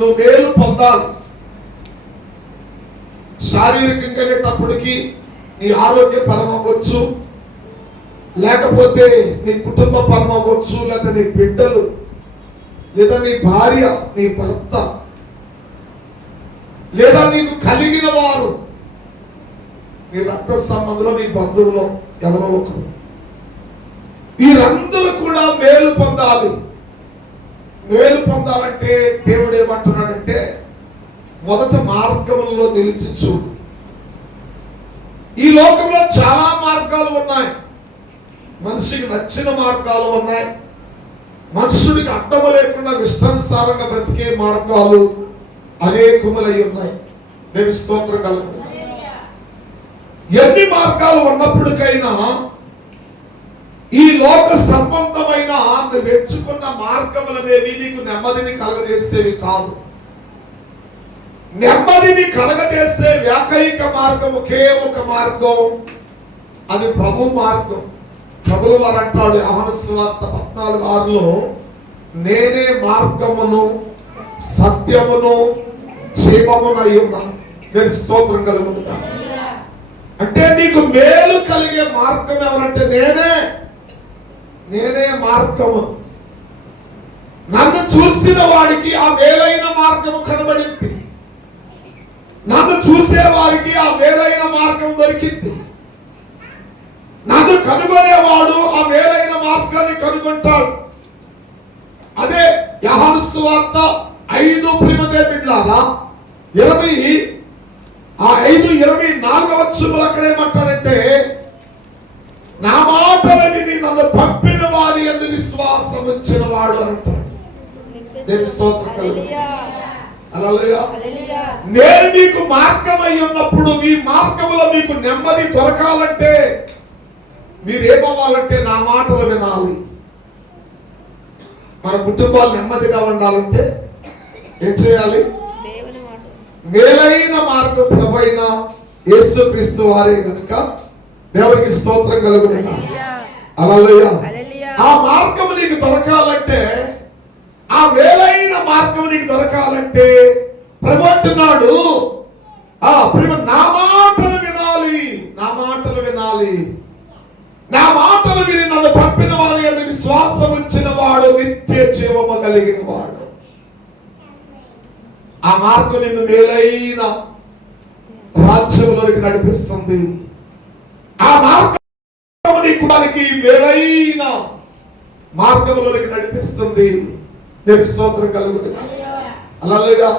నువ్వు మేలు పొందాలి. శారీరకంగా అనేటప్పటికీ నీ ఆరోగ్య పరం అవ్వచ్చు, లేకపోతే నీ కుటుంబ పరం అవ్వచ్చు, లేదా నీ బిడ్డలు, లేదా నీ భార్య, నీ భర్త, లేదా నీకు కలిగిన వారు, నీ రక్త సంబంధంలో, నీ బంధువులో ఎవరో ఒకరు, వీరందరూ కూడా మేలు పొందాలి. మేలు పొందాలంటే దేవుడు ఏమంటున్నాడంటే, మొదట మార్గంలో నిలిచి చూడు. ఈ లోకంలో చాలా మార్గాలు ఉన్నాయి. మనిషికి నచ్చిన మార్గాలు ఉన్నాయి. మనుషుడికి అడ్డము లేకుండా ఇష్టానుసారంగా బ్రతికే మార్గాలు అనేకములై ఉన్నాయి. దేవుని స్తోత్రం కలుగును. ఎన్ని మార్గాలు ఉన్నప్పటికైనా ఈ లోక సంబంధమైన నువ్వు ఎంచుకున్న మార్గములనేవి నీకు నెమ్మదిని కలగజేసేవి కాదు. నెమ్మదిని కలగజేసే ఏకైక మార్గం, ఒకే ఒక మార్గం, అది ప్రభు మార్గం. ప్రభువు వారు అంటాడు యోహాను సువార్త 14:6లో, నేనే మార్గమును సత్యమును జీవమునై ఉన్నాను. నేను స్తోత్రం కలుగునుగా. అంటే నీకు మేలు కలిగే మార్గం ఎవరంటే నేనే మార్గము. నన్ను చూసిన వాడికి ఆ మేలైన మార్గము కనబడింది. నన్ను చూసే వారికి ఆ మేలైన మార్గం దొరికింది. నన్ను కనుగొనేవాడు ఆ మేలైన మార్గాన్ని కనుగొంటాడు. అదే యోహాను సువార్త 5 ప్రియమైన బిడ్డలారా 5:24 అక్కడ ఏమంటారంటే, నా మాటలు విని నన్ను పంపిన వారి యందు విశ్వాసం ఉంచిన వాడు అని అంటాడు. దేవుని స్తోత్రం కలుగును. హల్లెలూయా. నేను మీకు మార్గమై ఉన్నప్పుడు మీ మార్గంలో మీకు నెమ్మది దొరకాలంటే మీరేమవ్వాలంటే నా మాటలు వినాలి. మన కుటుంబాలు నెమ్మదిగా ఉండాలంటే ఏం చేయాలి? మేలైన మార్గం ప్రభు అయిన యేసుక్రీస్తు వారే గనుక దేవునికి స్తోత్రం కలుగును. హల్లెలూయా. ఆ మార్గం నీకు దొరకాలంటే, ఆ మేలైన మార్గం నీకు దొరకాలంటే ప్రభు అంటున్నాడు, నా మాటలు వినాలి, నా మాటలు వినాలి. నా మాటలు విని నన్ను పంపిన వారి యందు విశ్వాసం ఉంచిన వాడు నిత్య జీవము కలిగిన వాడు. ఆ మార్గం నిన్ను మేలైన రాజ్యంలోనికి నడిపిస్తుంది. ఆ మార్గం నీకు మేలైన మార్గంలోనికి నడిపిస్తుంది. దేవుని స్తోత్రం కలుగును. హల్లెలూయా.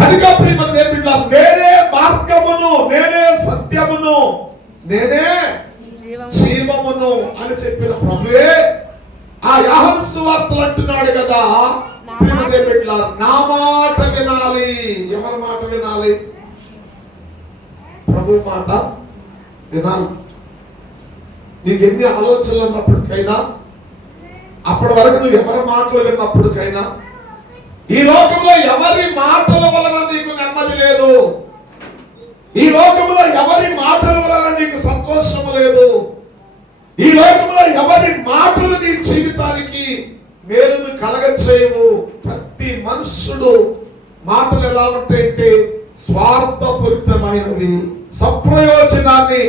కనుక ప్రియమైన దేవుని బిడ్డలారా, నేనే మార్గమును, నేనే సత్యమును, నేనే జీవమును అని చెప్పిన ప్రభువే ఆ యోహాను సువార్తలు అంటున్నాడు కదా, ప్రియమైన దేవుని బిడ్డలారా, నా మాట వినాలి. ఎవరి మాట వినాలి? ప్రభు మాట వినాలి. నీకు ఎన్ని ఆలోచనలు ఉన్నప్పటికైనా, అప్పటి వరకు నువ్వు ఎవరి మాటలు విన్నప్పటికైనా, ఈ లోకంలో ఎవరి మాటల వలన నీకు నెమ్మది లేదు. ఈ లోకంలో ఎవరి మాటల వలన నీకు సంతోషము లేదు. ఈ లోకంలో ఎవరి మాటలు నీ జీవితానికి మేలును కలగచేయవు. ప్రతి మనుషుడు మాటలు ఎలా ఉంటాయంటే స్వార్థపూరితమైనవి, సప్రయోజనాన్ని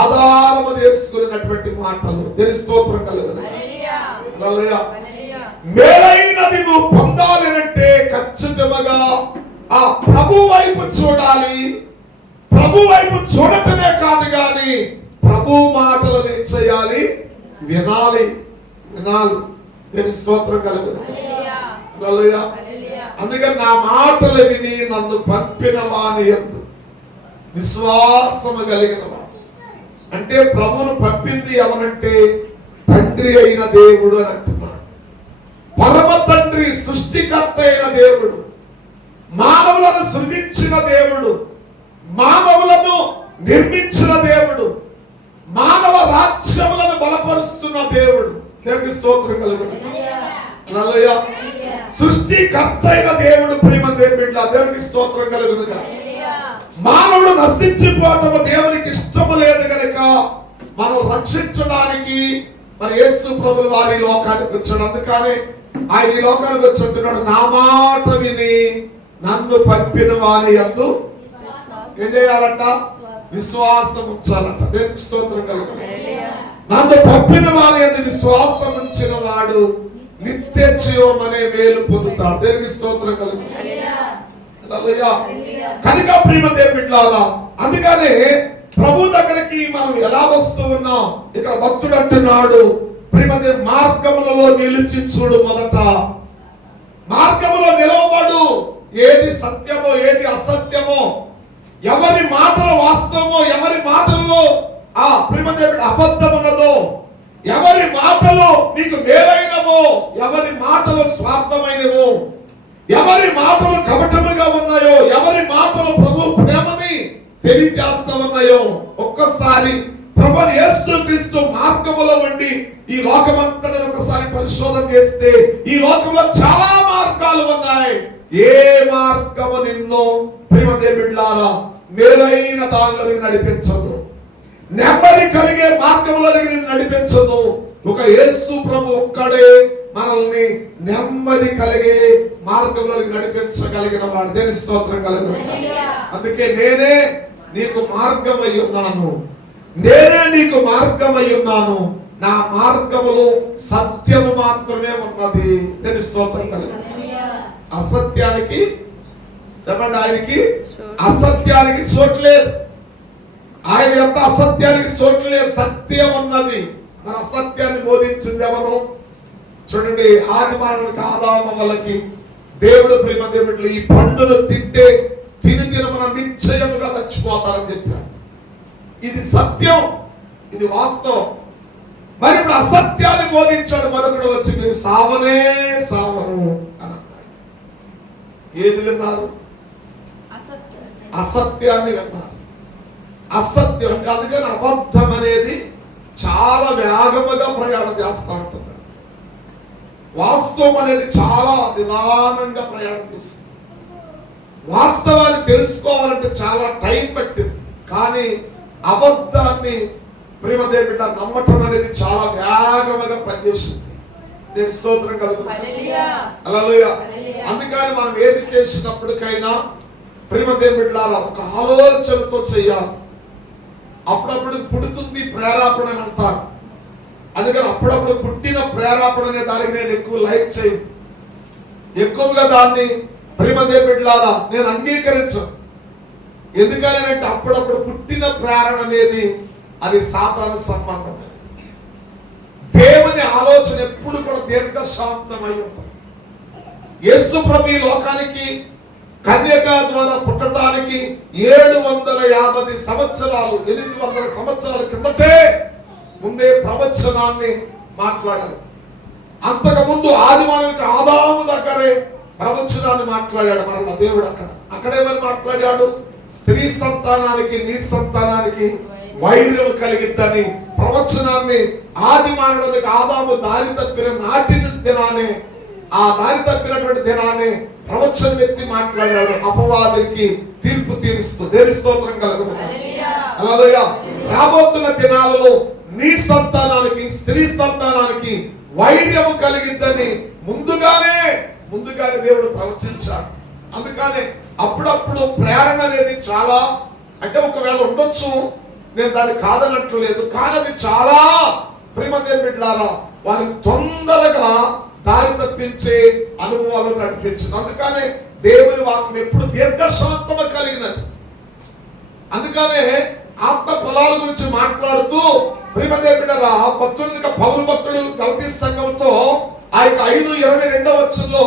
ఆధారము చేసుకున్నటువంటి మాటలు. దేవుని స్తోత్రం కలుగును. హల్లెలూయా. మేలైనది నువ్వు పొందాలి అంటే ఖచ్చితంగా ఆ ప్రభు వైపు చూడాలి. ప్రభు వైపు చూడటమే కాదు కానీ ప్రభు మాటలను ఏం చేయాలి? వినాలి. దేవుని స్తోత్రం కలుగును. హల్లెలూయా. అందుకని నా మాటలు విని నన్ను పంపిన వాని యందు విశ్వాసము కలిగిన వాడు. అంటే ప్రభువును పంపింది ఎవరంటే తండ్రి అయిన దేవుడు అని అంటున్నాడు. పరమ తండ్రి, సృష్టికర్త అయిన దేవుడు, మానవులను సృజించిన దేవుడు, మానవులను నిర్మించిన దేవుడు, మానవ రాజ్యములను బలపరుస్తున్న దేవుడు. దేవునికి స్తోత్రం కలుగును. హల్లెలూయా. సృష్టికర్త అయిన దేవుడు ప్రియమైన దేవుని బిడ్డ, దేవునికి స్తోత్రం కలుగునుగా. మానవుడు నశించిపోవటము దేవునికి ఇష్టము లేదు కనుక మనం రక్షించడానికి మరి యేసు ప్రభువు వారి లోకానికి వచ్చాడు. అందుకని ఆయన ఈ లోకానికి వచ్చి అంటున్నాడు, నా మాట విని నన్ను పంపిన వాని యందు ఏం చేయాలంట? విశ్వాసం ఉంచాలంట. దేవునికి స్తోత్రం కలుగును. నన్ను పంపిన వాని యందు విశ్వాసం ఉంచిన వాడు నిత్య జీవం అనే వేలు పొందుతాడు. దేవునికి స్తోత్రం కలుగును. కనుక ప్రియమ దేవుని బిడ్డలారా, అందుకనే ప్రభు దగ్గరికి మనం ఎలా వస్తూ ఉన్నాం? ఇక్కడ భక్తుడు అంటున్నాడు, ప్రియమ దేవుని మార్గములలో నిలిచి చూడు. మొదట మార్గములో నిలవబడు. ఏది సత్యమో ఏది అసత్యమో, ఎవరి మాటలు వాస్తవమో ఎవరి మాటలలో ప్రియమ దేవుని అబద్ధం ఉన్నదో, ఎవరి మాటలు నీకు మేలైనవో ఎవరి మాటలు స్వార్థమైనవో, ఎవరి మాటలు కపటముగా ఉన్నాయో, ఎవరి మాటలు ప్రభు ప్రేమని తెలియజేస్తా ఉన్నాయో, ఒక్కసారి ప్రభు యేసుక్రీస్తు మార్గములో ఉండి ఈ లోకమంతా ఒకసారి పరిశోధన చేస్తే ఈ లోకంలో చాలా మార్గాలు ఉన్నాయి. ఏ మార్గము నిన్ను ప్రియమ దేవుని బిడ్డలారా మేలైన దానిలోకి నడిపించదు, నెమ్మది కలిగే మార్గంలోకి నిన్ను నడిపించదు. ఒక యేసు ప్రభు ఒక్కడే మనల్ని నెమ్మది కలిగే మార్గంలోకి నడిపించగలిగిన వాడు. దేవుని స్తోత్రం కలుగును. అందుకే నేనే నీకు మార్గమై ఉన్నాను, నేనే నీకు మార్గమై ఉన్నాను, నా మార్గములో సత్యము మాత్రమే ఉన్నది. దేవుని స్తోత్రం కలుగును. అసత్యానికి చెప్పండి, ఆయనకి అసత్యానికి చోట్లేదు. ఆయన యొక్క అసత్యానికి చోట్లేదు, సత్యం ఉన్నది. మన అసత్యాన్ని బోధించింది ఎవరు? చూడండి, ఆది మానవునికి ఆదాము వాళ్ళకి దేవుడు ప్రేమ దేవుడు ఈ పండును తింటే తిని మన నిశ్చయముగా చచ్చిపోతారని చెప్పాడు. ఇది సత్యం, ఇది వాస్తవం. మరి ఇప్పుడు అసత్యాన్ని బోధించాడు మరొకడు వచ్చి, నేను సావనే సావను అని అన్నాడు. ఏది విన్నారు? అసత్యాన్ని విన్నారు. అసత్యం అంటే అందుకని అబద్ధం అనేది చాలా వేగముగా ప్రయాణం చేస్తూ ఉంటుంది. వాస్తవం అనేది చాలా నిదానంగా ప్రయాణం చేస్తుంది. వాస్తవాన్ని తెలుసుకోవాలంటే చాలా టైం పట్టింది. కానీ అబద్ధాన్ని ప్రేమ దేవుని నమ్మటం అనేది చాలా వేగముగా పనిచేస్తుంది. నేను స్తోత్రం కలుగుతుంది. హల్లెలూయా. అందుకని మనం ఏది చేసినప్పటికైనా ప్రేమ దేవుని బిడ్డలారా ఒక ఆలోచనతో చేయాలి. అప్పుడప్పుడు పుడుతుంది ప్రేరేపణ అని అంటారు. అందుకని అప్పుడప్పుడు పుట్టిన ప్రేరేపణ అనే దానికి నేను ఎక్కువ లైక్ చేయను, ఎక్కువగా దాన్ని ప్రేమ దేవుని బిడ్డలారా నేను అంగీకరించను. ఎందుకని అంటే అప్పుడప్పుడు పుట్టిన ప్రేరణ అనేది అది సాతాను సంబంధం. దేవుని ఆలోచన ఎప్పుడు కూడా దీర్ఘశాంతమై ఉంటుంది. యేసు ప్రభు ఈ లోకానికి కన్యక ద్వారా పుట్టడానికి 750 సంవత్సరాలు 800 సంవత్సరాల కిందటే ముందే ప్రవచనాన్ని మాట్లాడాడు. అంతకు ముందు ఆది మానవునికి ఆదాము దగ్గరే ప్రవచనాన్ని మాట్లాడాడు. మరలా దేవుడు అక్కడేమని మాట్లాడాడు? స్త్రీ సంతానానికి నీ సంతానానికి వైర్యం కలిగిద్దని ప్రవచనాన్ని ఆది మానవునికి ఆదాము దారి తప్పిన నాటి దినానే, ఆ దారి తప్పినటువంటి దినాన్ని ప్రవచనం ఎత్తి మాట్లాడాడు. అపవాదికి తీర్పు తీరుస్తూ. దేవుని స్తోత్రం కలుగును. హల్లెలూయా. రాబోతున్న దినాలలో నీ సంతానానికి స్త్రీ సంతానానికి వైర్యము కలిగిద్దని ముందుగానే దేవుడు ప్రవచించాడు. అందుకనే అప్పుడప్పుడు ప్రేరణ అనేది చాలా, అంటే ఒకవేళ ఉండొచ్చు, నేను దాన్ని కాదనట్లేదు, కానీ అది చాలా ప్రేమ దేవుని బిడ్డలారా వారిని తొందరగా దారి తప్పించే అనుభవాలు నడిపించింది. అందుకనే దేవుని వాక్యం ఎప్పుడు దీర్ఘశాంతము కలిగినది. అందుకనే ఆత్మ ఫలాల గురించి మాట్లాడుతూ ప్రేమ దేవుని బిడ్డలారా భక్తుడిగా పౌలు భక్తుడు గలతీ సంఘంతో ఆ యొక్క 5:22 వచనంలో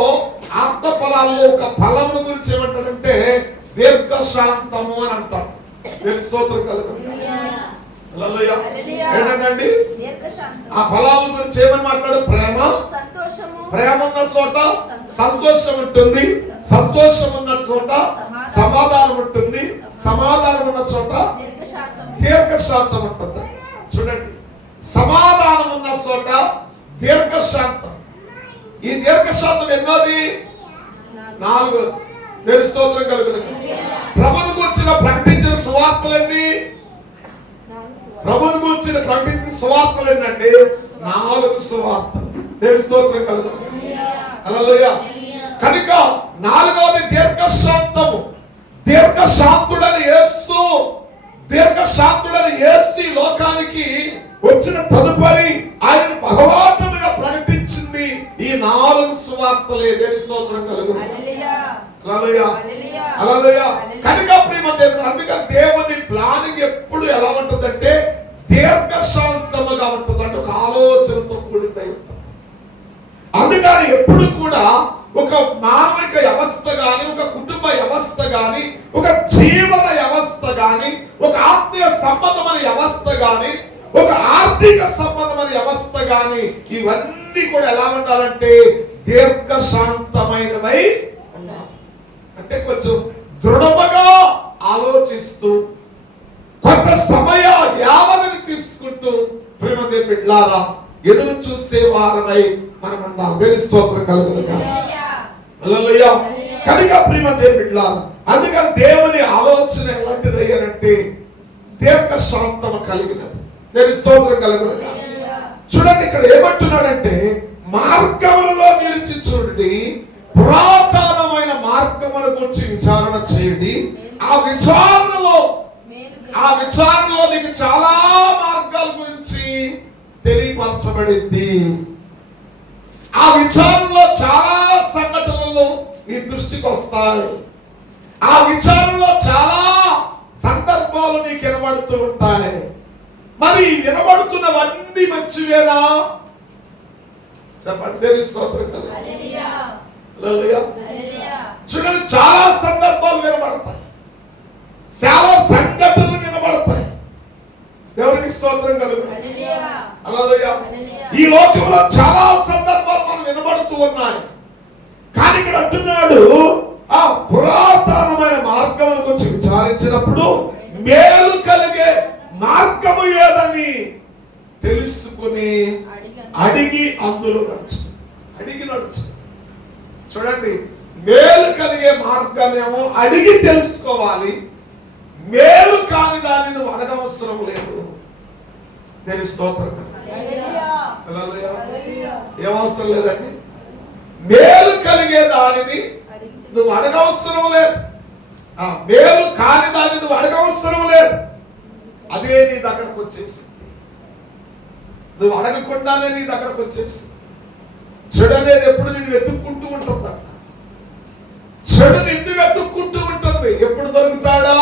ఆత్మ ఫలాల్లో ఒక ఫలముల గురించి ఏమంటారంటే దీర్ఘశాంతము అని అంటారు. దేవుని స్తోత్రం కలుగును. హల్లెలూయా. ఏంటండి ఆ ఫలాల గురించి ఏమని మాట్లాడు? ప్రేమ, ప్రేమ ఉన్న చోట సంతోషం ఉంటుంది, సంతోషం ఉన్న చోట సమాధానం ఉంటుంది, సమాధానం ఉన్న చోట దీర్ఘశాంతం ఉంటుంది. చూడండి, సమాధానం ఉన్న చోట దీర్ఘశాంతం. ఈ దీర్ఘశాంతం ఎన్నోది? 4. దేవుని స్తోత్రం కలుగును. ప్రభువును గురించి ప్రకటించిన సువార్తలన్నీ, ప్రభువును గురించి ప్రకటించిన సువార్తలు ఏంటంటే 4 సువార్తలు. దేవుని స్తోత్రం కలుగును. హల్లెలూయా. కనుక 4వది దీర్ఘశాంతం. దీర్ఘశాంతుడని యేసు ఈ లోకానికి వచ్చిన తదుపరి ఆయన బహువాటముగా ప్రకటించింది ఈ 4 సువార్తలే. దేవుని స్తోత్రం కలుగును. హల్లెలూయా, హల్లెలూయా. కనుక ప్రియమైన దేవుడు, అందుకని దేవుని ప్లానింగ్ ఎప్పుడు ఎలా ఉంటుందంటే దీర్ఘశాంతముగా ఉంటుంది, అంటే ఒక ఆలోచనతో కూడినై ఉంటుంది. అందుకని ఎప్పుడు కూడా ఒక మానవిక వ్యవస్థ గాని, ఒక కుటుంబ వ్యవస్థ గాని, ఒక జీవన వ్యవస్థ గాని, ఒక ఆత్మీయ సంబంధమైన వ్యవస్థ గాని, ఒక ఆర్థిక సంబంధమైన వ్యవస్థ గాని, ఇవన్నీ కూడా ఎలా ఉండాలంటే దీర్ఘశాంతమైనవై ఉండాలి. అంటే కొంచెం దృఢముగా ఆలోచిస్తూ కొంత సమయ యావధిని తీసుకుంటూ ప్రియమైన దేవుని బిడ్డలారా ఎదురు చూసే వారమై మనం ఉండాలి. దేవుని స్తోత్రం కలుగును గాక. హల్లెలూయా. కనుక ప్రియమైన దేవుని బిడ్డలారా, అందుకని దేవుని ఆలోచన ఎలాంటిది అయ్యారంటే దీర్ఘశాంతము కలిగినది. దేవుని స్తోత్రం కలుగును గాక. చూడండి ఇక్కడ ఏమంటున్నాడంటే మార్గములలో నిలిచి చూడండి, పురాతనమైన మార్గముల గురించి విచారణ చేయండి. ఆ విచారణలో నీకు చాలా మార్గాల గురించి తెలియపరచబడింది. ఆ విచారణలో చాలా సంఘటనలు నీ దృష్టికి వస్తాయి. ఆ విచారణలో చాలా సందర్భాలు నీకు వినబడుతూ ఉంటాయి. మరి వినబడుతున్నవన్నీ మంచివేనా? చెప్పండి. దేవుని స్తోత్రం కలుగును. హల్లెలూయా. చూడండి, చాలా సందర్భాలు వినబడతాయి, చాలా సంఘటనలు వినబడతాయి. దేవునికి స్తోత్రం కలుగును. హల్లెలూయా. ఈ లోకంలో చాలా సందర్భాలు మనం వినబడుతూ ఉన్నాయి. కానీ ఇక్కడ అంటున్నాడు ఆ పురాతనమైన మార్గముల గురించి విచారించినప్పుడు మేలు కలిగే మార్గము ఏదని తెలుసుకుని అడిగి అందులో నడుచు. చూడండి, మేలు కలిగే మార్గాన్నేమో అడిగి తెలుసుకోవాలి, మేలు కాని దాన్ని నువ్వు అడగవసరం లేదు. దేవుని స్తోత్రం. హల్లెలూయా. ఏమవసరం లేదండి, మేలు కలిగే దానిని నువ్వు అడగవసరం లేదు. ఆ మేలు కాని దాన్ని నువ్వు అడగవసరం లేదు, అదే నీ దగ్గరకు వచ్చేసింది. నువ్వు అడగకుండానే నీ దగ్గరకు వచ్చేసింది. చెడు అనేది ఎప్పుడు నిన్ను వెతుక్కుంటూ ఉంటుందంట. చెడు నిన్ను వెతుక్కుంటూ ఉంటుంది. ఎప్పుడు దొరుకుతాడా,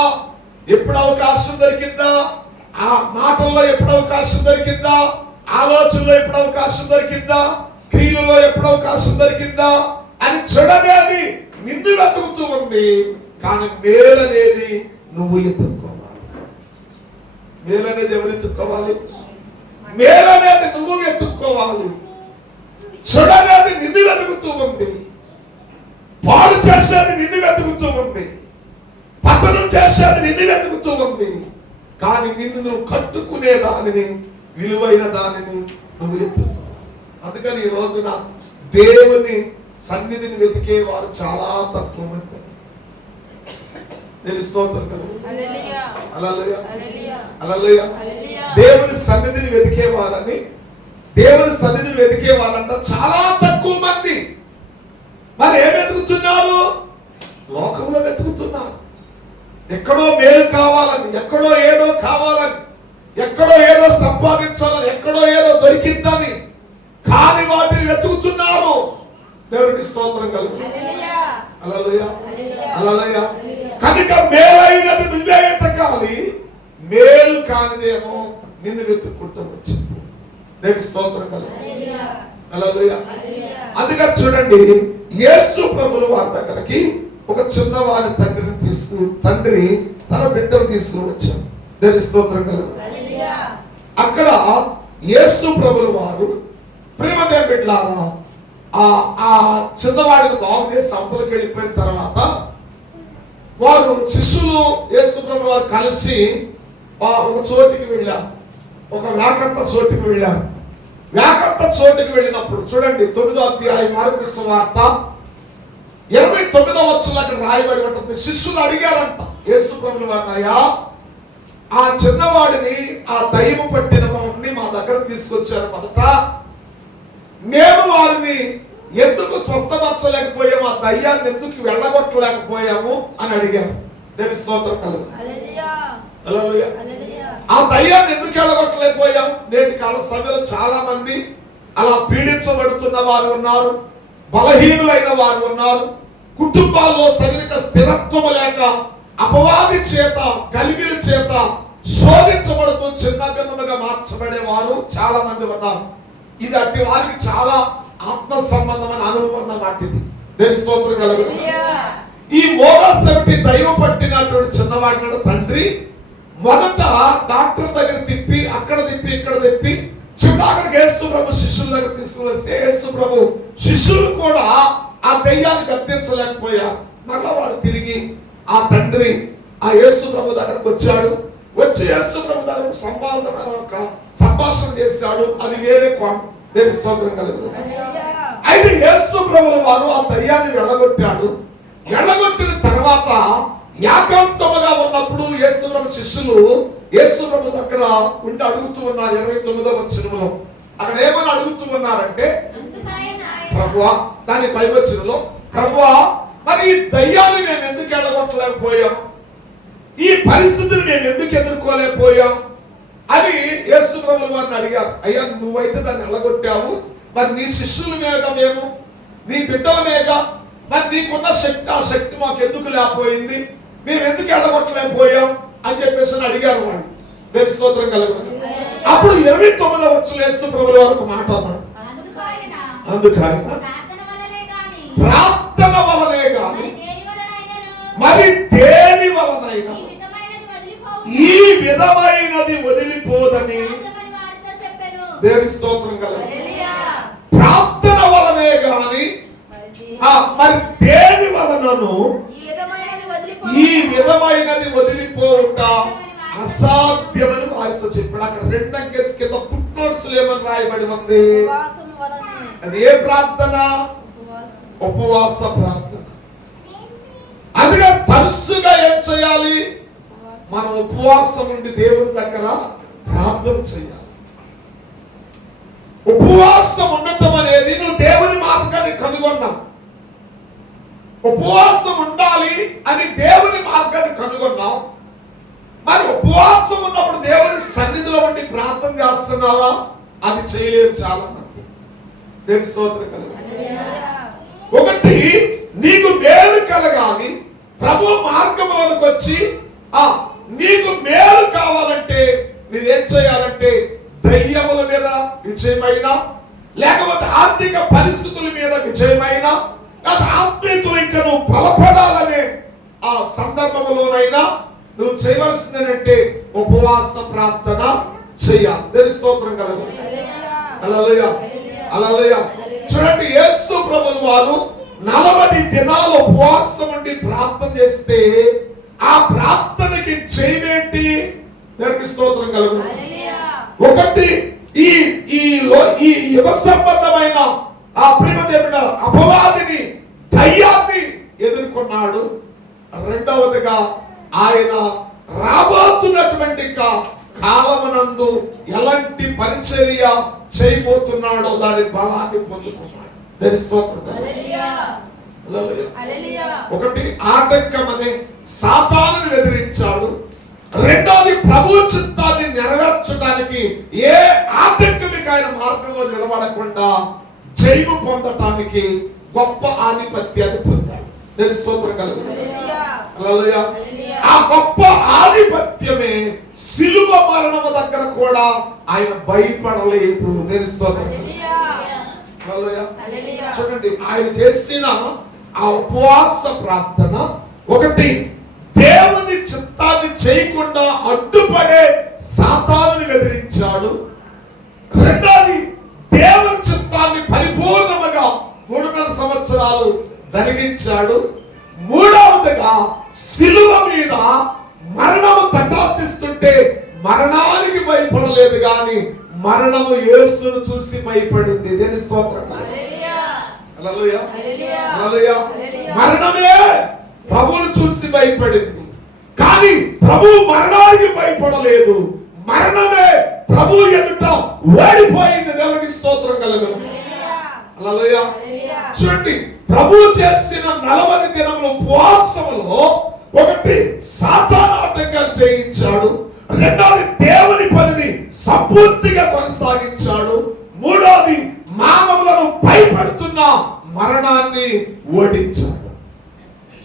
ఎప్పుడు అవకాశం దొరికిందా, ఆ మాటల్లో ఎప్పుడు అవకాశం దొరికిందా, ఆలోచనలో ఎప్పుడు అవకాశం దొరికిందా, క్రియలలో ఎప్పుడు అవకాశం దొరికిందా అని చెడు అనేది నిన్ను వెతుకుతూ ఉంది. కానీ మేలు అనేది నువ్వు ఎత్తుక్కోవాలి. మేలు అనేది ఎవరు ఎత్తుక్కోవాలి? మేలు అనేది నువ్వు వెతుక్కోవాలి. చెడు అనేది నిన్ను వెతుకుతూ ఉంది. పాడు చేసేది నిన్ను వెతుకుతూ ఉంది. పతనం చేసేది నిన్ను వెతుకుతూ ఉంది. కానీ నిన్ను నువ్వు కట్టుకునే దానిని, విలువైన దానిని నువ్వు ఎత్తుకోవాలి. అందుకని ఈ రోజున దేవుని సన్నిధిని వెతికే వారు చాలా తక్కువ మంది. నేను స్తోత్రం కలుగు. హల్లెలూయా, హల్లెలూయా. దేవుని సన్నిధిని వెతికే వారంట చాలా తక్కువ మంది. మరి ఏం వెతుకుతున్నారు? లోకంలో వెతుకుతున్నారు. ఎక్కడో మేలు కావాలని, ఎక్కడో ఏదో కావాలని, ఎక్కడో ఏదో సంపాదించాలని, ఎక్కడో ఏదో దొరికిందని, కాని వాటిని వెతుకుతున్నారు. దేవునికి స్తోత్రం కలుగు. హల్లెలూయా, హల్లెలూయా. కనుక మేలైనది నువ్వే వెతకాలి, మేలు కానిదేమో నిన్ను వెతుక్కుంటూ వచ్చింది. దేవునికి స్తోత్రం కలుగు. హల్లెలూయా. అందుకని చూడండి, యేసు ప్రభువు వారి దగ్గరికి ఒక చిన్నవాని తండ్రి తన బిడ్డను తీసుకుని వచ్చాడు. దేవునికి స్తోత్రం కలుగు. అక్కడ యేసు ప్రభువు వారు ప్రియమైన దేవుని బిడ్డలారా ఆ చిన్నవాడిని బాగు చేసి అవతలకి వెళ్ళిపోయిన తర్వాత వారు శిష్యులు యేసు ప్రభువు వారు కలిసి ఒక చోటికి వెళ్ళారు. ఒక వ్యాకంత చోటికి వెళ్ళారు. వ్యాకంత చోటికి వెళ్ళినప్పుడు చూడండి, 9వ అధ్యాయం మార్కు సువార్త 29వ వచనంలో రాయబడి ఉంటుంది. శిష్యులు అడిగారంట యేసు ప్రభువు వారిని, అయ్యా ఆ చిన్నవాడిని, ఆ దయ్యము పట్టిన వాడిని మా దగ్గర తీసుకొచ్చారు. మొదట మేము వారిని ఎందుకు స్వస్థపరచలేకపోయాము, ఆ దయ్యాన్ని ఎందుకు వెళ్ళగొట్టలేకపోయాము అని అడిగారు. దేవుని స్తోత్రం కలుగు. హల్లెలూయా. హల్లెలూయా. హల్లెలూయా. ఆ దయ్యాన్ని ఎందుకు వెళ్ళగొట్టలేకపోయాం? నేటి కాల సమయంలో చాలా మంది అలా పీడించబడుతున్న వారు ఉన్నారు, బలహీనులైన వారు ఉన్నారు, కుటుంబాల్లో సైనిక స్థిరత్వం లేక అపవాది చేత కలిగిన చేత శోధించబడుతూ చిన్న భిన్నముగా మార్చబడేవారు చాలా మంది ఉన్నారు. ఇది అట్టి వారికి చాలా ఆత్మ సంబంధమైన అనుభవం అన్నమాట. ఇది దేవుని స్తోత్రం కలుగును. ఈ మోగాసెవటి దైవం పట్టినటువంటి చిన్నవాడినాడు తండ్రి మొదట డాక్టర్ దగ్గర తిప్పి అక్కడ తిప్పి ఇక్కడ తిప్పి చివరికి యేసు ప్రభు శిష్యుల దగ్గర తీసుకువస్తే యేసు ప్రభు శిష్యులు కూడా ఆ దెయ్యాన్ని గద్దించలేకపోయారు. మళ్ళా వాడు తిరిగి ఆ తండ్రి ఆ యేసు ప్రభు దగ్గరకు వచ్చాడు. వచ్చి యేసు ప్రభు దగ్గర సంభాషణ చేశాడు. అది వేరే కోణం. దేవుని స్తోత్రం కలుగును. అయితే యేసు ప్రభుల వారు ఆ దయ్యాన్ని వెళ్ళగొట్టాడు. వెళ్ళగొట్టిన తర్వాత ఏకాంతముగా ఉన్నప్పుడు యేసు ప్రభు శిష్యులు యేసు ప్రభు దగ్గర ఉండి అడుగుతూ ఉన్నారు. 29వ వచనంలో అక్కడ ఏమని అడుగుతూ ఉన్నారంటే, ప్రభువా, దాని పై వచనంలో, ప్రభువా, మరి ఈ దయ్యాన్ని నేను ఎందుకు వెళ్ళగొట్టలేకపోయా, ఈ పరిస్థితిని నేను ఎందుకు ఎదుర్కోలేకపోయా అని యేసు ప్రభుల వారిని అడిగారు. అయ్యా, నువ్వైతే దాన్ని వెళ్ళగొట్టావు, మరి నీ శిష్యుల మీద మేము, నీ బిడ్డల మీద మరి నీకున్న శక్తి, ఆ శక్తి మాకు ఎందుకు లేకపోయింది, మేము ఎందుకు వెళ్ళగొట్టలేకపోయాం అని చెప్పేసి అడిగారు వాళ్ళు. దేవుని స్తోత్రం కలుగును. అప్పుడు 29వ వచనంలో యేసు ప్రభుల వారు ఒక మాట అన్నాడు. అందుకైన ప్రార్థన వలనే గాని మరి దేని వలనైనా ఈ విధమైనది వదిలిపోదని దేవుని స్తోత్రం కలుగును. ప్రార్థన వలనే గాని మరి దేని వలనను ఈ విధమైనది వదిలిపోవుట అసాధ్యమని వారితో చెప్పాడు. అక్కడ 2 అంకెస్ కింద ఫుట్ నోట్స్ ఏమని రాయబడి ఉంది? అది ఏ ప్రార్థన? ఉపవాస ప్రార్థన. అందుకే తరచుగా ఏం చేయాలి? మనం ఉపవాసం ఉండి దేవుని దగ్గర ప్రార్థన చేయాలి. ఉపవాసం ఉండటం అనేది నువ్వు దేవుని మార్గాన్ని కనుగొన్నావు. ఉపవాసం ఉండాలి అని దేవుని మార్గాన్ని కనుగొన్నావు. మరి ఉపవాసం ఉన్నప్పుడు దేవుని సన్నిధిలో ఉండి ప్రార్థన చేస్తున్నావా? అది చేయలేరు చాలా మంది. దేవుని స్తోత్రం కలుగును. ఒకటి, నీకు మేలు కలగాలి, ప్రభు మార్గంలోనికి వచ్చి నీకు మేలు కావాలంటే నీవేం చేయాలంటే దయ్యముల మీద విజయమైన, లేకపోతే ఆర్థిక పరిస్థితుల మీద విజయమైన, ఆత్మీయతలు ఇంకా నువ్వు బలపడాలనే ఆ సందర్భంలోనైనా నువ్వు చేయవలసిందేనంటే ఉపవాస ప్రార్థన చేయాలి. దేవుని స్తోత్రం కలుగును. హల్లెలూయా. హల్లెలూయా. చూడండి, యేసు ప్రభువు వారు 40 దినాలు ఉపవాసం ఉండి ప్రార్థన చేస్తే ఆ ప్రార్థనకి చేయమేంటి? దేవునికి స్తోత్రం కలుగును. ఒకటి, ఈ యుగ సంబంధమైన ఆ ప్రేమదేవుడ అపవాదిని, దయ్యాన్ని ఎదుర్కొన్నాడు. రెండవదిగా ఆయన రాబోతున్నటువంటి కాలమునందు ఎలాంటి పరిచర్య చేయబోతున్నాడో దాని బలాన్ని పొందుకున్నాడు. దేవుని స్తోత్రం. ఒకటి, ఆటంకం అనే సాతానుని ఎదిరించాడు. రెండోది, ప్రభు చిత్తాన్ని నెరవేర్చడానికి ఏ ఆటంకమికి ఆయన మార్గంలో నిలబడకుండా జయము పొందటానికి గొప్ప ఆధిపత్యాన్ని పొందాడు. దేవుని స్తోత్రం కలుగును. హల్లెలూయా. ఆ గొప్ప ఆధిపత్యమే సిలువ మరణము దగ్గర కూడా ఆయన భయపడలేదు. దేవుని స్తోత్రం. హల్లెలూయా. చూడండి, ఆయన చేసిన ఆ ఉపవాస ప్రార్థన ఒకటి, దేవుని చిత్తాన్ని చేయకుండా అడ్డుపడే సాతానుని ఎదిరించాడు. రెండోది, దేవుని చిత్తాన్ని పరిపూర్ణముగా 3.5 సంవత్సరాలు జరిగించాడు. మూడవదిగా, సిలువ మీద మరణము తటాసిస్తుంటే మరణానికి భయపడలేదు కానీ మరణము యేసును చూసి భయపడింది. దేని స్తోత్రం. హల్లెలూయా. హల్లెలూయా. మరణమే ప్రభువును చూసి భయపడింది కానీ ప్రభు మరణానికి భయపడలేదు. మరణమే ప్రభు ఎదుట ఓడిపోయింది. దేవునికి స్తోత్రం కలుగును. హల్లెలూయా. చూడండి, ప్రభు చేసిన 40 దినముల ఉపవాసములో ఒకటి,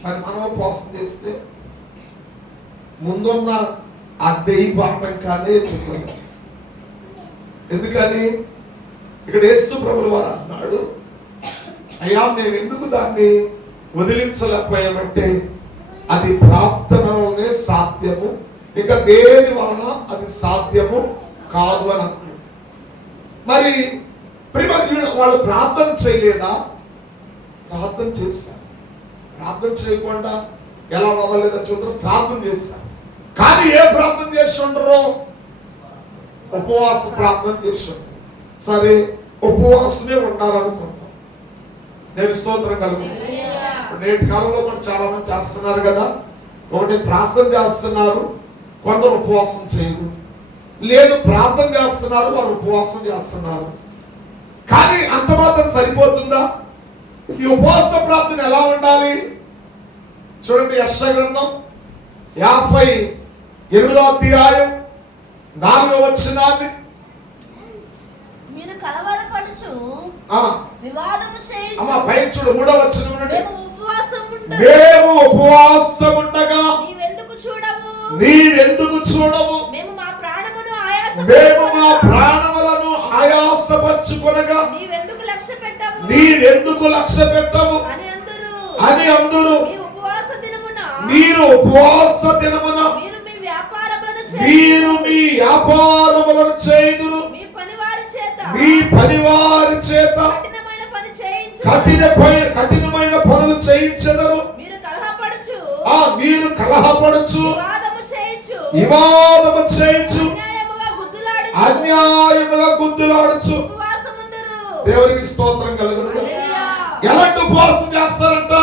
కానీ మనం ఉపవాసం చేస్తే ముందున్న ఆ దెయ్యపు ఆటంకాన్ని ఎదుర్కోలేదు. ఎందుకని ఇక్కడ యేసు ప్రభువు వారు అన్నాడు, అయ్యా మేము ఎందుకు దాన్ని వదిలించలేకపోయామంటే అది ప్రార్థనలోనే సాధ్యము, ఇంకా దేని వలన అది సాధ్యము కాదు అని అన్నాడు. మరి వాళ్ళు ప్రార్థన చేయలేదా? ప్రార్థన చేశారు. ప్రార్థన చేయకుండా ఎలా వదలేదని చూద్దాం. ప్రార్థన చేశారు, కానీ ఏ ప్రార్థన చేసి ఉండరు? ఉపవాస ప్రార్థన చేసి ఉండరు. సరే, ఉపవాసమే ఉండాలనుకుందాం. నేను స్తోత్రం కలుగుతుంది. నేటి కాలంలో కూడా చాలా మంది చేస్తున్నారు కదా. ఒకటి ప్రార్థన చేస్తున్నారు, కొందరు ఉపవాసం చేయరు. లేదు, ప్రార్థన చేస్తున్నారు, వారు ఉపవాసం చేస్తున్నారు. కానీ అంత మాత్రం సరిపోతుందా? ఈ ఉపవాస ప్రార్థన ఎలా ఉండాలి చూడండి. యెషయా గ్రంథం 58వ అధ్యాయం 4వ వచనాన్ని, మీరు కలవరపడుచు వివాదము చేయుచు. అమ్మ పైన చూడు 3వ వచనం నుండి, మేము ఉపవాసం ఉండగా నీవెందుకు చూడవు? మేము మా ప్రాణములను ఆయాసపరచుకొనగా నీవెందుకు లక్ష్య పెట్టవు అని అందరూ. మీరు ఉపవాస దినమున మీరు మీ వ్యాపారములను చేయుదురు, మీ పనివారి చేత కఠినమైన పనులు చేయించెదరు. మీరు కలహపడుచు వివాదము చేయించు అన్యాయముగా గుద్దులాడుచు. దేవునికి స్తోత్రం కలుగును. ఎలాంటి ఉపవాసం చేస్తారంట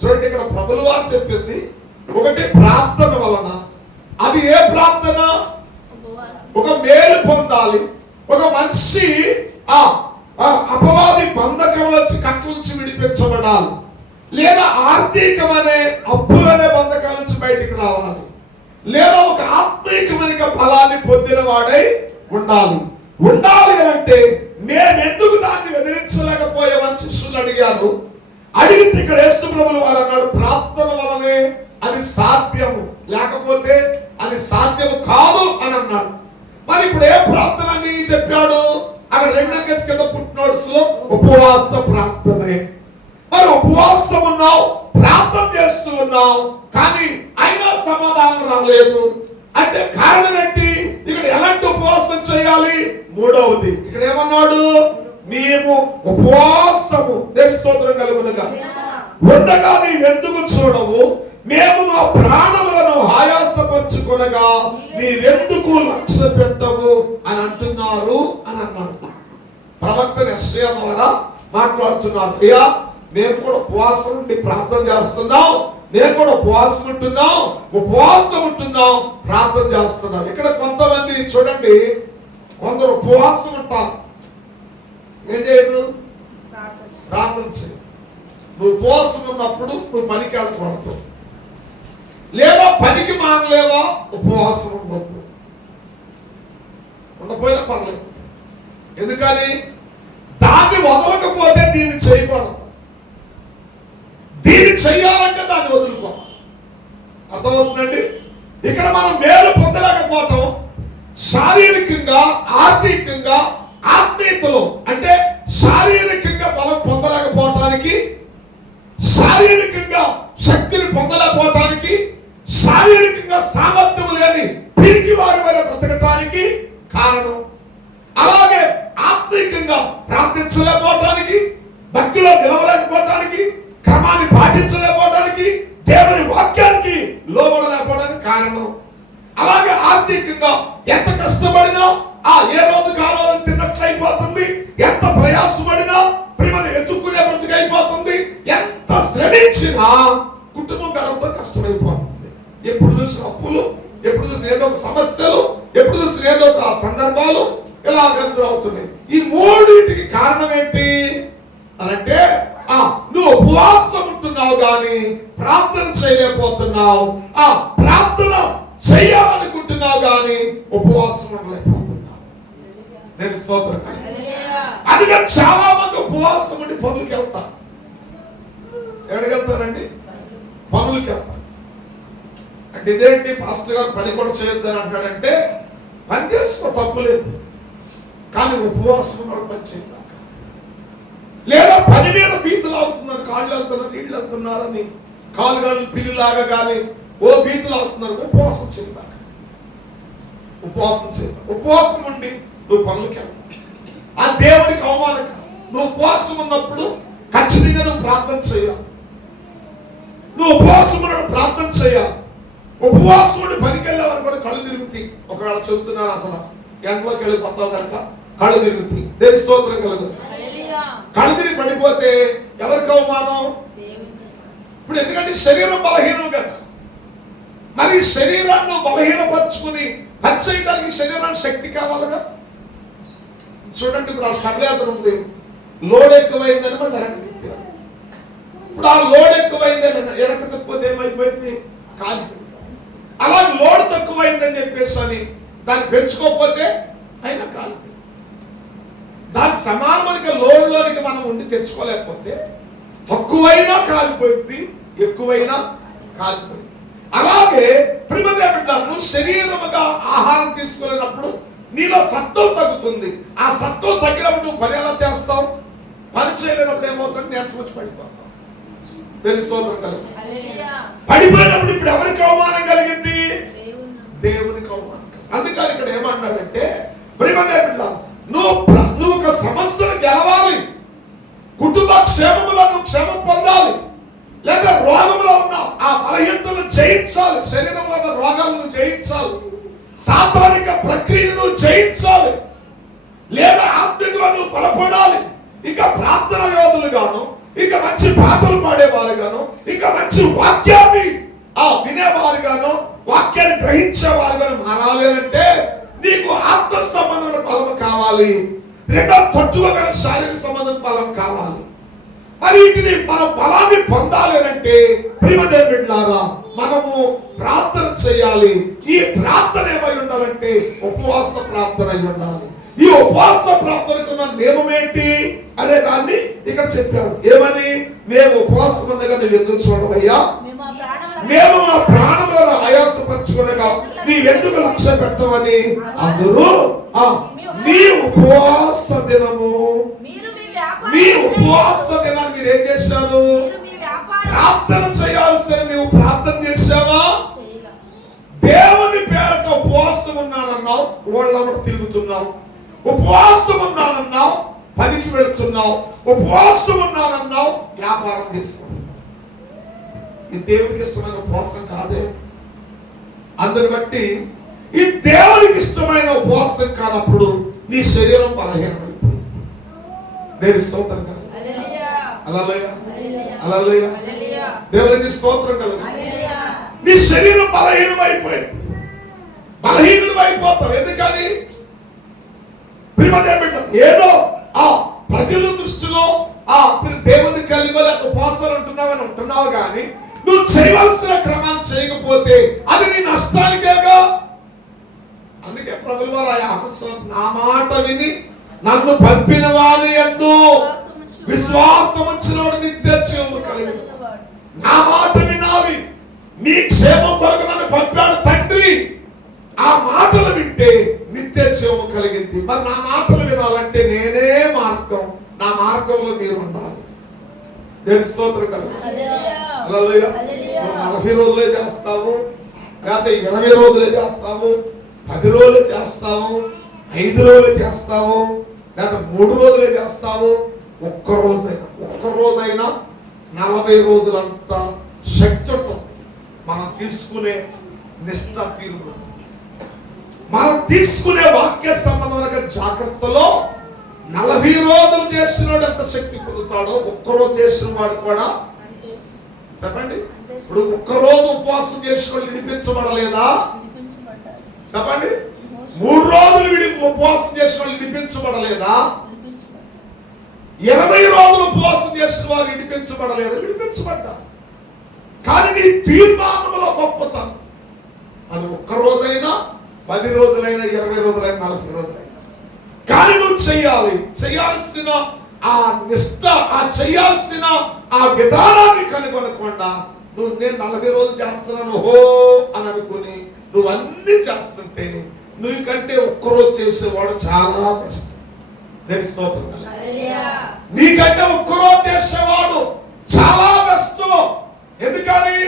చూడండి. ఇక్కడ ప్రభువు వారు చెప్పింది ఒకటి ప్రార్థన వలన. అది ఏ ప్రార్థన? ఒక మేలు పొందాలి, ఒక మనిషి అపవాది బంధకముల కట్ల నుంచి విడిపించబడాలి, లేదా ఆర్థికమనే అప్పులనే బంధకాల నుంచి బయటికి రావాలి, లేదా ఒక ఆత్మీయమైన బలాన్ని పొందిన వాడై ఉండాలి. అంటే మేమెందుకు దాన్ని ఎదిరించలేకపోయామని శిష్యులు అడిగారు. అడిగితే ఇక్కడ యేసు ప్రభువు వారు అన్నాడు, ప్రార్థన వలనే అది సాధ్యము, లేకపోతే అది సాధ్యము కాదు అని అన్నాడు. మరి ఇప్పుడు ఏ ప్రార్థన అని చెప్పాడు? అక్కడ 2 అంకెస్ కింద ఫుట్నోట్స్ లో ఉపవాస ప్రార్థనే. మరి ఉపవాసం ఉన్నావు, ప్రార్థన చేస్తూ ఉన్నావు, కానీ అయినా సమాధానం రాలేదు అంటే కారణం ఏంటి? ఇక్కడ ఎలాంటి ఉపవాసం చేయాలి? 3వది ఇక్కడ ఏమన్నాడు? మేము ఉపవాసము దేవుని స్తోత్రం కలుగునుగా ఉండగా నీవెందుకు చూడవు? మేము మా ప్రాణములను ఆయాసపరచుకొనగా నీవెందుకు లక్ష్య పెట్టవు అని అంటున్నారు అని అన్నాడు. ప్రవక్త యెషయా ద్వారా మాట్లాడుతున్నారు. అయ్యా మేము కూడా ఉపవాసం ఉండి ప్రార్థన చేస్తున్నాం, నేను కూడా ఉపవాసం ఉంటున్నాం, ప్రార్థన చేస్తున్నాం. ఇక్కడ కొంతమంది చూడండి, కొందరు ఉపవాసం ఉంటారు, ఏం చేయదు? ప్రార్థన చేయి. నువ్వు ఉపవాసం ఉన్నప్పుడు నువ్వు పనికి వెళ్ళకూడదు, లేదా పనికి మానలేవా? ఉపవాసం ఉండొద్దు. ఉండపోయినా పర్లేదు. ఎందుకని? దాన్ని వదలకపోతే దీన్ని చేయకూడదు. దీన్ని చెయ్యాలంటే దాన్ని వదులుకోవాలి. అర్థమవుతుందండి? ఇక్కడ మనం మేలు పొందలేకపోతాం. శారీరకంగా, ఆర్థికంగా, ఆత్మీయతలో అంటే శారీరకంగా బలం పొందలేకపోవటానికి, శారీరకంగా శక్తిని పొందలేకపోవటానికి, శారీరకంగా సామర్థ్యం లేని పిరికి వారి వల్ల బ్రతకటానికి కారణం. అలాగే ఆత్మీయంగా ప్రార్థించలేకపోవటానికి, భక్తిలో నిలవలేకపోవటానికి, క్రమాన్ని పాటించలేకపోవడానికి, దేవుని వాక్యానికి లోబడలేకపోవడానికి కారణం. అలాగే ఆర్థికంగా ఎంత కష్టపడినా ఏ రోజుకి ఆ రోజు తిన్నట్లయిపోతుంది, ఎంత ప్రయాసపడినా ప్రేమను ఎత్తుక్కునే బ్రతుకైపోతుంది, ఎంత శ్రమించినా కుటుంబం గడపడం కష్టమైపోతుంది. ఎప్పుడు చూసిన అప్పులు, ఎప్పుడు చూసిన ఏదో ఒక సమస్యలు, ఎప్పుడు చూసిన ఏదో ఒక సందర్భాలు ఇలా ఎదురవుతున్నాయి. ఈ మూడింటికి కారణం ఏంటి అనంటే, నువ్వు ఉపవాసం ఉంటున్నావు కానీ ప్రార్థన చేయలేకపోతున్నావు, ప్రార్థన చేయాలనుకుంటున్నావు కానీ ఉపవాసం ఉండలేకపోతున్నావు. నేను స్తోత్రం. అందుకే చాలా మంది ఉపవాసం ఉండి పనులకి వెళ్తారు. అంటే ఇదేంటి పాస్టర్ గారు పని కూడా చేయొద్దని అంటాడంటే, పని చేసుకో తప్పులేదు, కానీ ఉపవాసం ఉన్నాడు పని చేయాలి. లేదా పని మీద బీతులు అవుతున్నారు, కాళ్ళు వెళ్తున్నారు, నీళ్ళు వెళ్తున్నారని కాలు కానీ పిల్లిలాగా కానీ బీతులు అవుతున్నారు, ఉపవాసం చేయాలి. ఉపవాసం చేయాలి. ఉపవాసం ఉండి నువ్వు పనులకి వెళ్ళాలి, ఆ దేవునికి అవమానకరం. నువ్వు ఉపవాసం ఉన్నప్పుడు ఖచ్చితంగా నువ్వు ప్రార్థన చేయాలి. నువ్వు ఉపవాసం ఉన్నాడు ప్రార్థన చేయాలి. ఉపవాసం ఉండి పనికి వెళ్ళేవారు కూడా కళ్ళు తిరుగుతాయి. ఒకవేళ చెబుతున్నాను, అసలు ఎంట్లోకి వెళ్ళిపోతావు కనుక కళ్ళు తిరుగుతాయి. దేని స్తోత్రం కలుగుతుంది. కళ్ళు తిరిగి పడిపోతే ఎవరికి అవమానం? ఇప్పుడు ఎందుకంటే శరీరం బలహీనం కదా, మరి శరీరాన్ని బలహీనపరుచుకుని పని చేయడానికి శరీరానికి శక్తి కావాలిగా. చూడండి, ఇప్పుడు ఆ స్టబ్లేతర్ ఉంది, లోడ్ ఎక్కువైందని మళ్ళీ వెనక్కి తిప్పారు. ఇప్పుడు ఆ లోడ్ ఎక్కువైందని వెనక్కి తిప్పితే ఏమైపోయింది? కాలిపోయింది. అలా లోడ్ తక్కువైందని చెప్పేసి అని దాన్ని పెంచుకోకపోతే అయినా కాలిపోయింది. దానికి సమానమైన లోడ్లోనికి మనం ఉండి తెచ్చుకోలేకపోతే తక్కువైనా కాలిపోయింది, ఎక్కువైనా కాలిపోయింది. అలాగే ప్రియమైన బిడ్డలారా, నువ్వు శరీరముగా ఆహారం తీసుకోలేనప్పుడు నీలో సత్వం తగ్గుతుంది. ఆ సత్వం తగ్గినప్పుడు నువ్వు పని ఎలా చేస్తావు? పని చేయలేనప్పుడు ఏమవుతుంది? నీరసం వచ్చి పడిపోతావు. స్తోత్రం కలుగు. పడిపోయినప్పుడు ఇప్పుడు ఎవరికి అవమానం కలిగింది? దేవునికి అవమానం. అందుకని ఇక్కడ ఏమన్నాడంటే, ప్రియమైన బిడ్డలారా, నువ్వు ఒక సమస్యను గెలవాలి, కుటుంబ క్షేమములో నువ్వు క్షేమం పొందాలి, లేదా రోగంలో ఉన్న ఆ బలహీనతను జయించాలి, శరీరంలో ఉన్న రోగాలను జయించాలి, సాతానిక ప్రక్రియను జయించాలి, లేదా ఆత్మీయంగా నువ్వు బలపడాలి, ఇంకా ప్రార్థన యోధులుగాను, ఇంకా మంచి పాటలు పాడేవారుగాను, ఇంకా మంచి వాక్యాన్ని వినేవారుగాను, వాక్యాన్ని గ్రహించేవారుగాను మారాలి అంటే నీకు ఆత్మ సంబంధమైన బలం కావాలి. రెండో తట్టుగా శారీరక సంబంధం బలం కావాలి. మరి వీటిని మనం బలాన్ని పొందాలి అంటే ప్రియమైన బిడ్డలారా, మనము ప్రార్థన చేయాలి. ఈ ప్రార్థన ఏమై ఉండాలంటే ఉపవాస ప్రార్థన అయి ఉండాలి. ఈ ఉపవాస ప్రార్థనకు ఉన్న నియమం ఏంటి అనే దాన్ని ఇక్కడ చెప్పాడు. ఏమని? మేము ఉపవాసం ఉండగా నువ్వు ఎందుకు చూడవయ్యా? మేము మా ప్రాణములను ఆయాసపరచుకునగా నీవెందుకు లక్ష్య పెట్టవని అందరూ మీ ఉపవాస దినము, మీ ఉపవాస దినాన్ని మీరు ఏం చేశారు? ప్రార్థన చేయాల్సిన నువ్వు ప్రార్థన చేశావా? దేవుని పేరట ఉపవాసం ఉన్నానన్నావు, ఓళ్ళ తిరుగుతున్నావు. ఉపవాసం ఉన్నానన్నావు, పనికి వెళుతున్నావు. ఉపవాసం ఉన్నానన్నావు, వ్యాపారం చేసుకుంటున్నావు. ఈ దేవునికి ఇష్టమైన ఉపవాసం కాదే. అందరిని బట్టి ఈ దేవునికి ఇష్టమైన ఉపవాసం కానప్పుడు నీ శరీరం బలహీనమైపోయింది. దేవుని స్తోత్రం కలుగు. హల్లెలూయా, హల్లెలూయా. దేవునికి స్తోత్రం కలుగు. నీ శరీరం బలహీనమైపోయింది. బలహీనమైపోతావు. ఎందుకని? ఏదో ప్రజల దృష్టిలో దేవుని కలిగో లేక ఉపవాసాలు ఉంటున్నావు కానీ నువ్వు చేయవలసిన క్రమాన్ని చేయకపోతే అది నీ నష్టానికేగా. అందుకే ప్రభువు వారు నా మాట విని నన్ను పంపిన వారి యందు విశ్వాసం ఉంచినోడు నిత్య జీవము కలిగి. నా మాట వినాలి. నీ క్షేమం కొరకు నన్ను పంపాడు తండ్రి. ఆ మాటలు వింటే నిత్య జీవము కలిగింది. మరి నా మాటలు వినాలంటే నేనే మార్గం, నా మార్గంలో మీరు ఉండాలి. దేవుని స్తోత్రం కలుగు. హల్లెలూయా. నువ్వు 40 రోజులే చేస్తావు, లేకపోతే 20 రోజులే చేస్తావు, 10 రోజులే చేస్తావు, 5 రోజులే చేస్తావు, లేదా 3 రోజులే చేస్తావు. ఒక్క రోజైనా 40 రోజులంత శక్తి ఉంటుంది. మనం తీసుకునే నిష్ఠ తీర్మానం, మనం తీసుకునే వాక్య సంబంధమైన జాగ్రత్తలో 40 రోజులు చేసినోడు ఎంత శక్తి పొందుతాడో ఒక్కరోజు చేసిన వాడు కూడా. చెప్పండి, ఇప్పుడు ఒక్కరోజు ఉపవాసం చేసినోడు విడిపించబడలేదా? చెప్పండి, 3 రోజులు ఉపవాసం చేసిన వాళ్ళు విడిపించబడలేదా? 20 రోజులు ఉపవాసం చేసిన వారు విడిపించబడలేదా? విడిపించబడ్డారు. కానీ నీ తీర్మానంలో గొప్పతనం అది ఒక్క రోజైనా, 10 రోజులైనా, 20 రోజులైనా, 40 రోజులైనా. కానీ నువ్వు చేయాల్సిన ఆ నిష్ఠ, ఆ చేయాల్సిన ఆ విధానాన్ని కనుగొనకుండా నేను 40 రోజులు చేస్తున్నాను హో అని అనుకుని నువ్వు అన్ని చేస్తుంటే నువ్వు కంటే ఒక్కరోజు చేసేవాడు చాలా బెస్ట్. దేని స్తోత్రం. నీకంటే ఒక్కరోజు చేసేవాడు చాలా బెస్ట్. ఎందుకని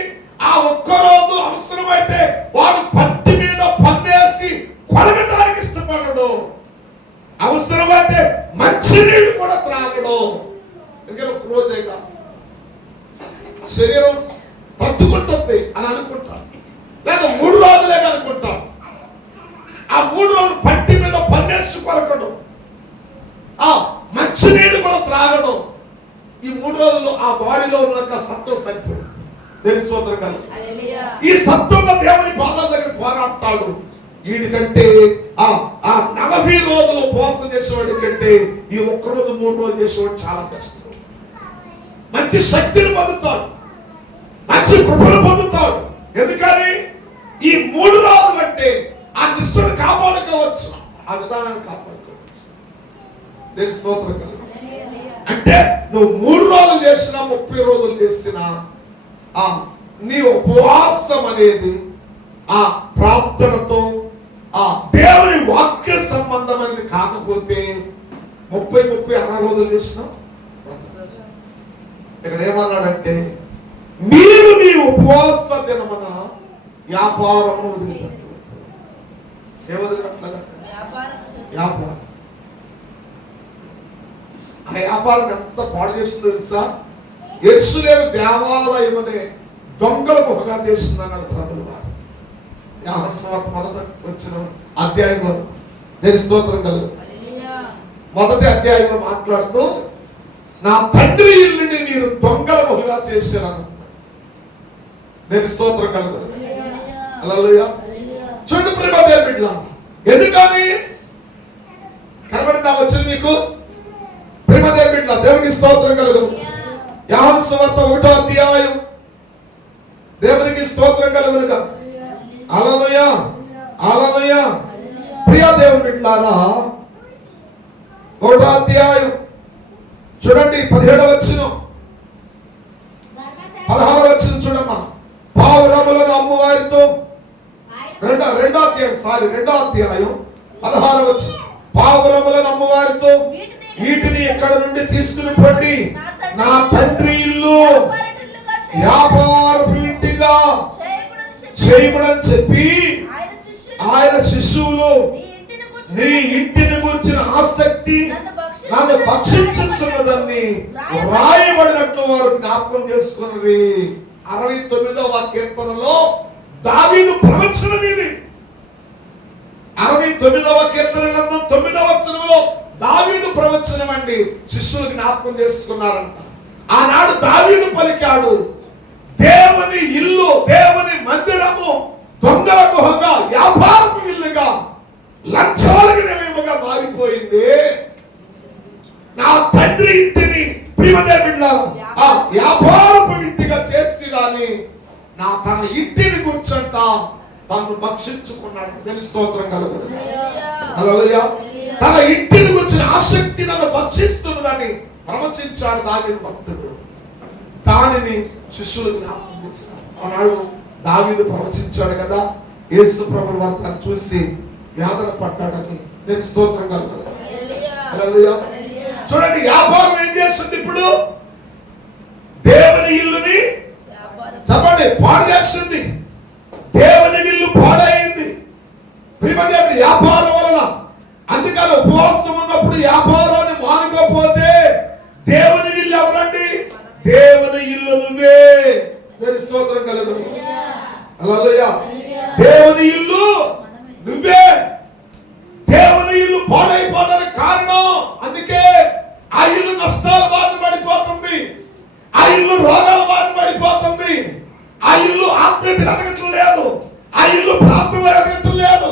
ఆ ఒక్కరోజు అవసరమైతే వాడు పట్టి మీద పన్నేసి కొలగడానికి ఇష్టపడడు. అవసరమైతే మంచినీళ్ళు కూడా త్రాగడు. ఎందుకంటే ఒక రోజేగా శరీరం తట్టుకుంటుంది అని అనుకుంటాడు, లేదా 3 రోజులే అనుకుంటాడు. ఆ 3 రోజులు పట్టి మీద పన్నేసి కొలకడు, ఆ మంచినీళ్ళు కూడా త్రాగడు. ఈ 3 రోజులు ఆ బాడీలో ఉన్న సత్వం సరిపోయింది. దేని స్తోత్రం కలుగు. ఈ సత్వంగా దేవుని పాదాల దగ్గర పోరాడతాడు. వీడికంటే ఆ 40 రోజులు ఉపవాసం చేసేవాడి కంటే ఈ ఒక్కరోజు 3 రోజులు చేసేవాడు చాలా కష్టం. మంచి శక్తిని పొందుతాడు, మంచి కృపను పొందుతాడు. ఎందుకని ఈ 3 రోజులు అంటే ఆ నిష్ఠను కాపాడుకోవచ్చు, ఆ విధానాన్ని కాపాడుకోవచ్చు. దేని స్తోత్రం కలుగు. అంటే నువ్వు 3 రోజులు చేసినా 30 రోజులు చేసినా నీ ఉపవాసం అనేది ఆ ప్రార్థనతో ఆ దేవుని వాక్య సంబంధం అనేది కాకపోతే 30, 60 రోజులు చేసినా ఇక్కడ ఏమన్నాడంటే మీరు మీ ఉపవాస దినమున వ్యాపారము వదిలిపెట్టలేదు. ఏ వదిలిపెట్టలేదు? వ్యాపారం. ఆ వ్యాపారం ఎంత పాడు చేసిందో తెలుసా? యెరూషలేము దేవాలయం అనే దొంగల గుహగా చేసిందన్నారు ప్రభువు వారు. యోహాను సువార్త మొదట వచ్చిన అధ్యాయంలో దేని స్తోత్రం కలుగు. మొదటి అధ్యాయంలో మాట్లాడుతూ నా తండ్రి ఇల్లుని మీరు దొంగల గుహగా చేశారని. దేని స్తోత్రం కలుగు. హల్లెలూయా. చూడండి ప్రేమ దేవుని బిడ్డలారా, ఎందుకని కనబడిందా వచ్చింది మీకు? ప్రేమ దేవుని బిడ్డలారా, దేవునికి స్తోత్రం కలుగు. యోహాను సువార్త 1వ అధ్యాయం. దేవునికి స్తోత్రం కలుగునుగా. హల్లెలూయా, హల్లెలూయా. ప్రియ దేవుని బిడ్డలారా 1వ అధ్యాయం చూడండి 17వ వచనం 16వ వచనం చూడమ్మా. పావురములను అమ్మువారితో 2వ అధ్యాయం 16వ వచనం. పావురములను అమ్మువారితో వీటిని ఎక్కడ నుండి తీసుకుని పోండి, నా తండ్రి ఇల్లు వ్యాపారపు ఇంటిగా చేయకూడని చెప్పి ఆయన శిష్యులు నీ ఇంటిని గురించిన ఆసక్తి నన్ను భక్షించుతున్నదాన్ని రాయబడినట్లు వారు జ్ఞాపకం చేసుకున్నది. 69వ కీర్తనలో దావీదు ప్రవచనం ఇది. 69వ కీర్తన 9వ వచనంలో దావీదు ప్రవచనం అండి. శిష్యులు జ్ఞాపకం చేసుకున్నారంట. ఆనాడు దావీదు పలికాడు, దేవుని ఇల్లు, దేవుని మందిరము దొంగల గుహగా, వ్యాపారపు ఇల్లుగా, లంచాలకు నిలయముగా మారిపోయింది. నా తండ్రి ఇంటిని ప్రియమైన బిడ్డలారా ఆ వ్యాపారపు ఇంటిగా చేసి రాని తన ఇంటిని కూర్చంట తను భక్షించుకున్నాడు. దేని స్తోత్రం కలుగును. హల్లెలూయా. తన ఇంటిని గురించిన ఆసక్తి నన్ను భక్షిస్తున్నదని ప్రవచించాడు దావీదు భక్తుడు. దానిని శిష్యులు జ్ఞాపకం చేస్తారు. ఆనాడు దావీదు ప్రవచించాడు కదా, యేసు ప్రభువు వారు తను చూసి వేదన పడ్డాడని. దేని స్తోత్రం కలుగును. హల్లెలూయా. చూడండి, వ్యాపారం ఏం చేస్తుంది ఇప్పుడు? దేవుని ఇల్లుని చెప్పండి పాడు చేస్తుంది. దేవుని ఇల్లు పాడైంది ప్రియమైన వ్యాపారం వలన. అందుకని ఉపవాసం ఉన్నప్పుడు వ్యాపారాన్ని మానుకోపోతే దేవుని ఇల్లు ఎవరండి? దేవుని ఇల్లు నువ్వే. దేని స్తోత్రం కలుగును. హల్లెలూయా. దేవుని ఇల్లు నువ్వే. దేవుని ఇల్లు పాడైపోవడానికి కారణం, అందుకే ఆ ఇల్లు నష్టాల బారిన పడిపోతుంది, ఆ ఇల్లు రోగాల బారిన పడిపోతుంది, ఆ ఇల్లు ఆత్మీయత ఎదగటం లేదు, ఆ ఇల్లు ప్రార్థనలో ఎదగటం లేదు,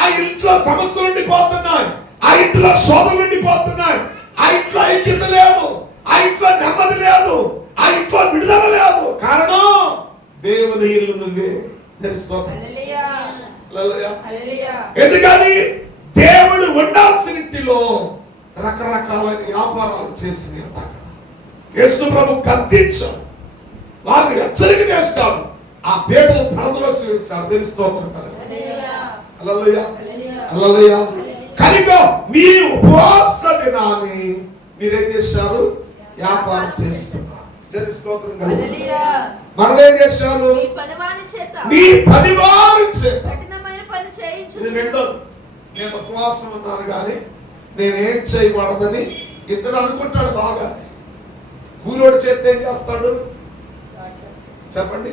ఆ ఇంట్లో సమస్యలు ఉండిపోతున్నాయి, ఆ ఇంట్లో శోధనలు ఉండిపోతున్నాయి, ఆ ఇంట్లో ఐక్యత లేదు, ఆ ఇంట్లో నెమ్మది లేదు, ఆ ఇంట్లో విడుదల లేదు. కారణం దేవుని ఇల్లు నువ్వే. ఎందుకని దేవుడు ఉండాల్సిన ఇంటిలో రకరకాలైన వ్యాపారాలు చేసి యేసు ప్రభు గద్దించాడు, వారిని హెచ్చరిక చేశాడు. వేస్తాడు, ఆ పీటలు పడదలోసి వేస్తాడు. దేవుని స్తోత్రం హల్లెలూయా హల్లెలూయా. కనుక మీ ఉపవాస దినాన్ని మీరేం చేశారు? వ్యాపారం చేస్తున్నారు. దేవుని స్తోత్రం హల్లెలూయా. మనలేం చేశారు? మీ పనివారి చేత కఠినమైన పని చేయించు. ఇది రెండోది. నేను ఉపవాసం ఉన్నాను కానీ నేనేం చేయకూడదని ఇద్దరు అనుకుంటాడు బాగానే. కూలోడి చేత ఏం చేస్తాడు చెప్పండి?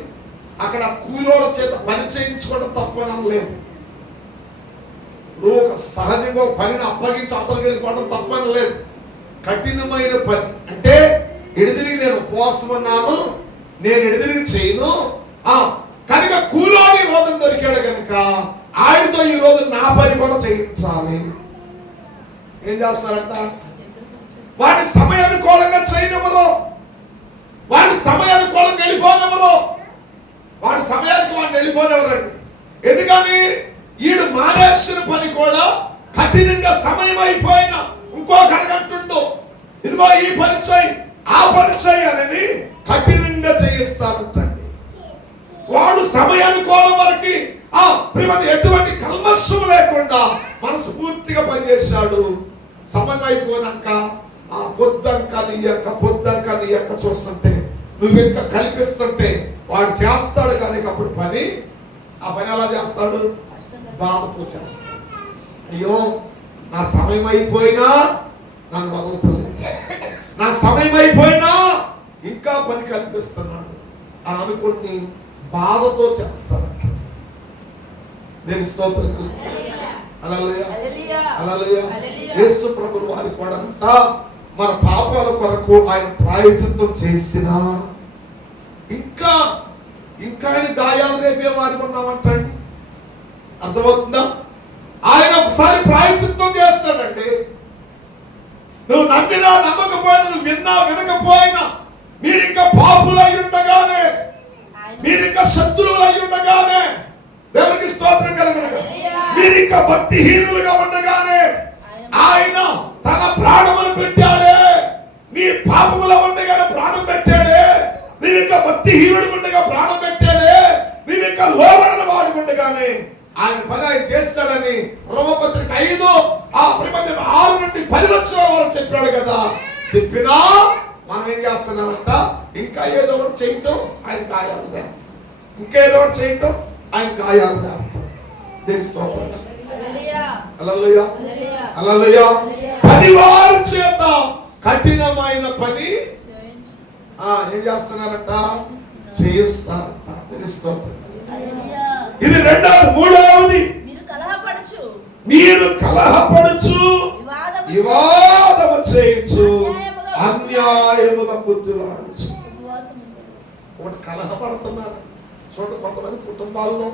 అక్కడ కూలోళ్ళ చేత పని చేయించుకోవడం తప్పనం లేదు. ఇప్పుడు ఒక సహజంగా పనిని అప్పగించి అతనికి వెళ్ళిపోవడం తప్పని లేదు. కఠినమైన పని అంటే ఎడిదిరిగి నేను ఉపవాసం ఉన్నాను, నేను ఎడిదిరిగి చేయను. కనుక కూలోడి రోజు దొరికాడు కనుక ఆయనతో ఈ రోజు నా పని కూడా చేయించాలి. ఏం చేస్తారంట? వాడి సమయానుకూలంగా చేయనివ్వరు, వాడి సమయానుకూలంగా వెళ్ళిపోనివ్వరు, వాడి సమయానికి వాడిని వెళ్ళిపోనివ్వరండి. ఎందుకని? ఈడు మానేసిన పని కూడా కఠినంగా సమయం అయిపోయిన ఇంకొక అరగంటుండు, ఇదిగో ఈ పని చేయి ఆ పని చేయి అని కఠినంగా చేయిస్తారంటండి. వాడు సమయానుకూలం వరకు ఎటువంటి కల్మషం లేకుండా మనస్ఫూర్తిగా పనిచేశాడు. సమయం అయిపోయినాక పొద్దంక నీ యొక్క చూస్తుంటే నువ్వు ఇంకా కల్పిస్తుంటే వాడు చేస్తాడు. కానీ అప్పుడు పని ఆ పని ఎలా చేస్తాడు? బాధతో చేస్తాడు. అయ్యో నా సమయం అయిపోయినా నన్ను వదలతలేదు, నా సమయం అయిపోయినా ఇంకా పని కల్పిస్తున్నాడు అని అనుకుని బాధతో చేస్తాడంట. దేవుని స్తోత్రం హల్లెలూయా హల్లెలూయా. యేసు ప్రభువు వారి కొడంట మన పాపాల కొరకు ఆయన ప్రాయశ్చిత్తం చేసిన ఇంకా ఆయన గాయాలు రేపే వారికి ఉన్నామంటండి. అర్థమవుతుందా? ఆయన ఒకసారి ప్రాయశ్చిత్తం చేస్తాడండి. నువ్వు నమ్మినా నమ్మకపోయినా, నువ్వు విన్నా వినకపోయినా, మీరు ఇంకా పాపులై ఉండగానే, మీరు ఇంకా శత్రువులై ఉండగానే, దేవునికి స్తోత్రం కలుగునుగా, మీరు ఇంకా భక్తిహీనులుగా ఉండగానే ఆయన తన ప్రాణమును పెట్టాడే. నీ పాపములో ఉండగానే ప్రాణం పెట్టాడే. నీవు ఇంకా భక్తిహీనుడు ఉండగా ప్రాణం పెట్టాడే. నీవు ఇంకా లోబడిన వాడు ఉండగానే ఆయన పని ఆయన చేస్తాడని రోమపత్రిక 5:6 నుండి 10 వచనాల వరకు చెప్పాడు కదా. చెప్పినా మనం ఏం చేస్తున్నామంట? ఇంకా ఏదో ఒకటి చేయటం ఆయన గాయాలు రా, ఇంకా ఏదో ఒకటి చేయటం ఆయన గాయాలు రా. దేవుని స్తోత్రం హల్లెలూయా హల్లెలూయా. పనివారి చేత కఠినమైన పని ఏం చేస్తున్నారంట? చేయిస్తారంట. దేవుని స్తోత్రం. ఇది రెండవది. మూడవది, మీరు కలహపడుచు వివాదము చేయించు అన్యాయముగా బుద్ధిలాడచ్చు. ఒకటి కలహపడుతున్నారు చూడండి. కొంతమంది కుటుంబాల్లో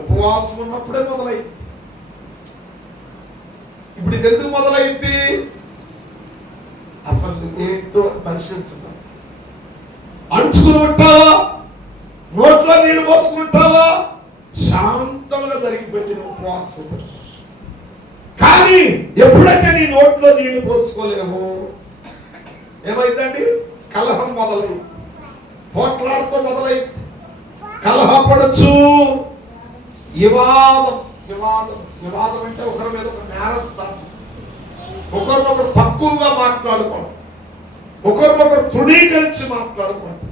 ఉపవాసం ఉన్నప్పుడే మొదలైంది. ఇప్పుడు ఇది ఎందుకు మొదలైంది? అసలు ఏంటో పరిశీలించాలి. అణుచుకుని ఉంటావా? నోట్లో నీళ్లు పోసుకుంటావా? శాంతంగా జరిగిపోయింది ఉపవాసం. కానీ ఎప్పుడైతే నీ నోట్లో నీళ్లు పోసుకోలేము ఏమైందండి? కలహం మొదలైంది, పోట్లాడుతూ మొదలైంది. కలహపడచ్చు, వివాదం అంటే ఒకరి మీద ఒక నేరస్తాం, ఒకరినొకరు తక్కువగా మాట్లాడుకోవడం, ఒకరినొకరు తృణీకరించి మాట్లాడుకోవడం,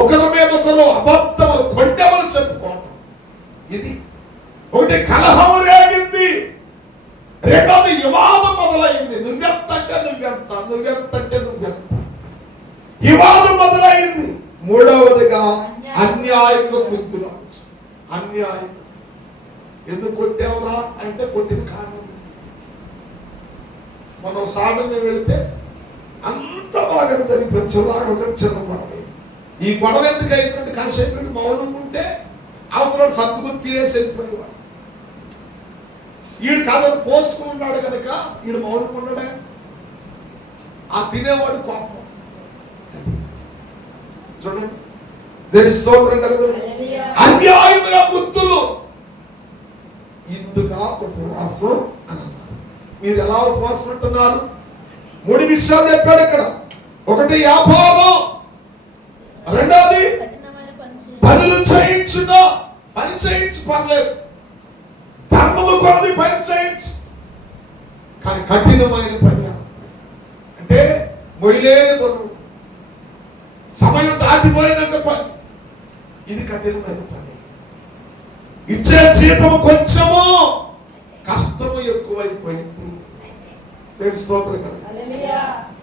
ఒకరి మీద ఒకరు అబద్ధములు కొండెములు చెప్పుకోవటం. ఇది ఒకటి కలహం రేగింది. రెండోది వివాదం మొదలైంది. నువ్వెంత అంటే నువ్వెంత వివాదం మొదలైంది. మూడవదిగా అన్యాయంగా బుద్ధిలాడచ్చు. అన్యాయం. ఎందుకు కొట్టావురా అంటే కొట్టిన కారణం మనం సాధన మేము వెళితే అంత బాగా జరిపించలాగా చిన్న గొడవ. ఈ గొడవ ఎందుకు అయిందంటే కాసేపు మౌనం ఉంటే అవతల సర్దుకుని తీరేసి వెళ్ళిపోయేవాడు. ఈడు కాదని పోసుకున్నాడు కనుక ఈడు మౌనం ఉన్నాడే. ఆ తినేవాడు కోపం. చూడండి, దేని స్తోత్రం కలుగు. అన్యాయముగా బుద్ధులు ఇందుగా ఉపవాసం అని అన్నారు. మీరు ఎలా ఉపవాసం ఉంటున్నారు? 3 విషయాలు చెప్పాడు ఇక్కడ. ఒకటి వ్యాపారం, రెండోది పనులు చేయించుట, పని చేయించు, పర్లేదు, ధర్మము కొలది పని చేయించు, కానీ కఠినమైన పని అంటే మొయిలేని బరువు, సమయం దాటిపోయినాక పని, ఇది కఠినమైన పని. ఇచ్చే జీతము కొంచెము, కష్టము ఎక్కువైపోయింది. దేవుని స్తోత్రం కలుగు.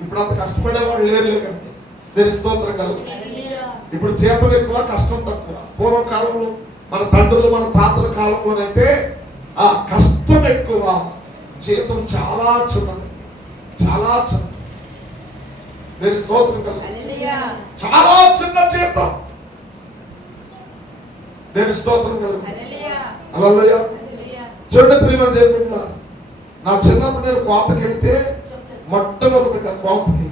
ఇప్పుడు అంత కష్టపడేవాళ్ళు లేరులే కంటే దేవుని స్తోత్రం కలుగు. ఇప్పుడు జీతం ఎక్కువ, కష్టం తక్కువ. పూర్వకాలంలో మన తండ్రులు, మన తాతల కాలంలోనైతే ఆ కష్టం ఎక్కువ, జీతం చాలా చిన్నదండి, చాలా చిన్నది. దేవుని స్తోత్రం కలుగు. చాలా చిన్న జీతం. దేవుని స్తోత్రం కలుగు. హల్లెలూయా. చూడండి ప్రియమైన దేవుని బిడ్డలారా, నా చిన్నప్పుడు నేను కోతకి వెళ్తే మొట్టమొదటిగా కోతకి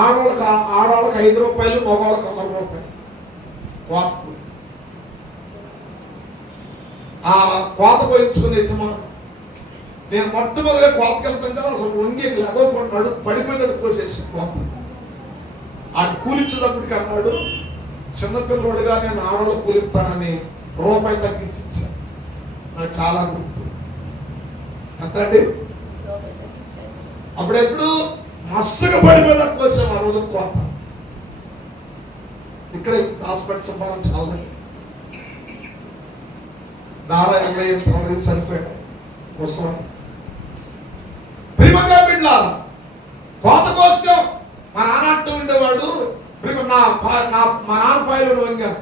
ఆడవాళ్ళకి 5 రూపాయలు, మగవాళ్ళకి 6 రూపాయలు కోతకు. ఆ కోత పోయించుకునే యజమాని, నేను మొట్టమొదటిగా కోతకి వెళ్తుంటే అసలు వంగి లేకపోతే నడు పడిపోయినట్టు పోసేసి కోత. అది కూలించినప్పటికీ అన్నాడు, చిన్నపిల్లవాడిగా నేను ఆడవాళ్ళకి కూలిస్తానని రూపాయి తగ్గించాను. నాకు చాలా గుర్తు. ఎంత అండి? అప్పుడెప్పుడు మస్తుగా పడిపోయిన కోసం ఆ రోజు కోత. ఇక్కడ హాస్పిటల్ సంపాదన చాలా నారాయణ సరిపోయాడు కోసం. ప్రియమైన బిడ్డలారా, కోత కోసం మా నాన్న అంటూ ఉండేవాడు, మా నాన్న పాయలు వంగాను,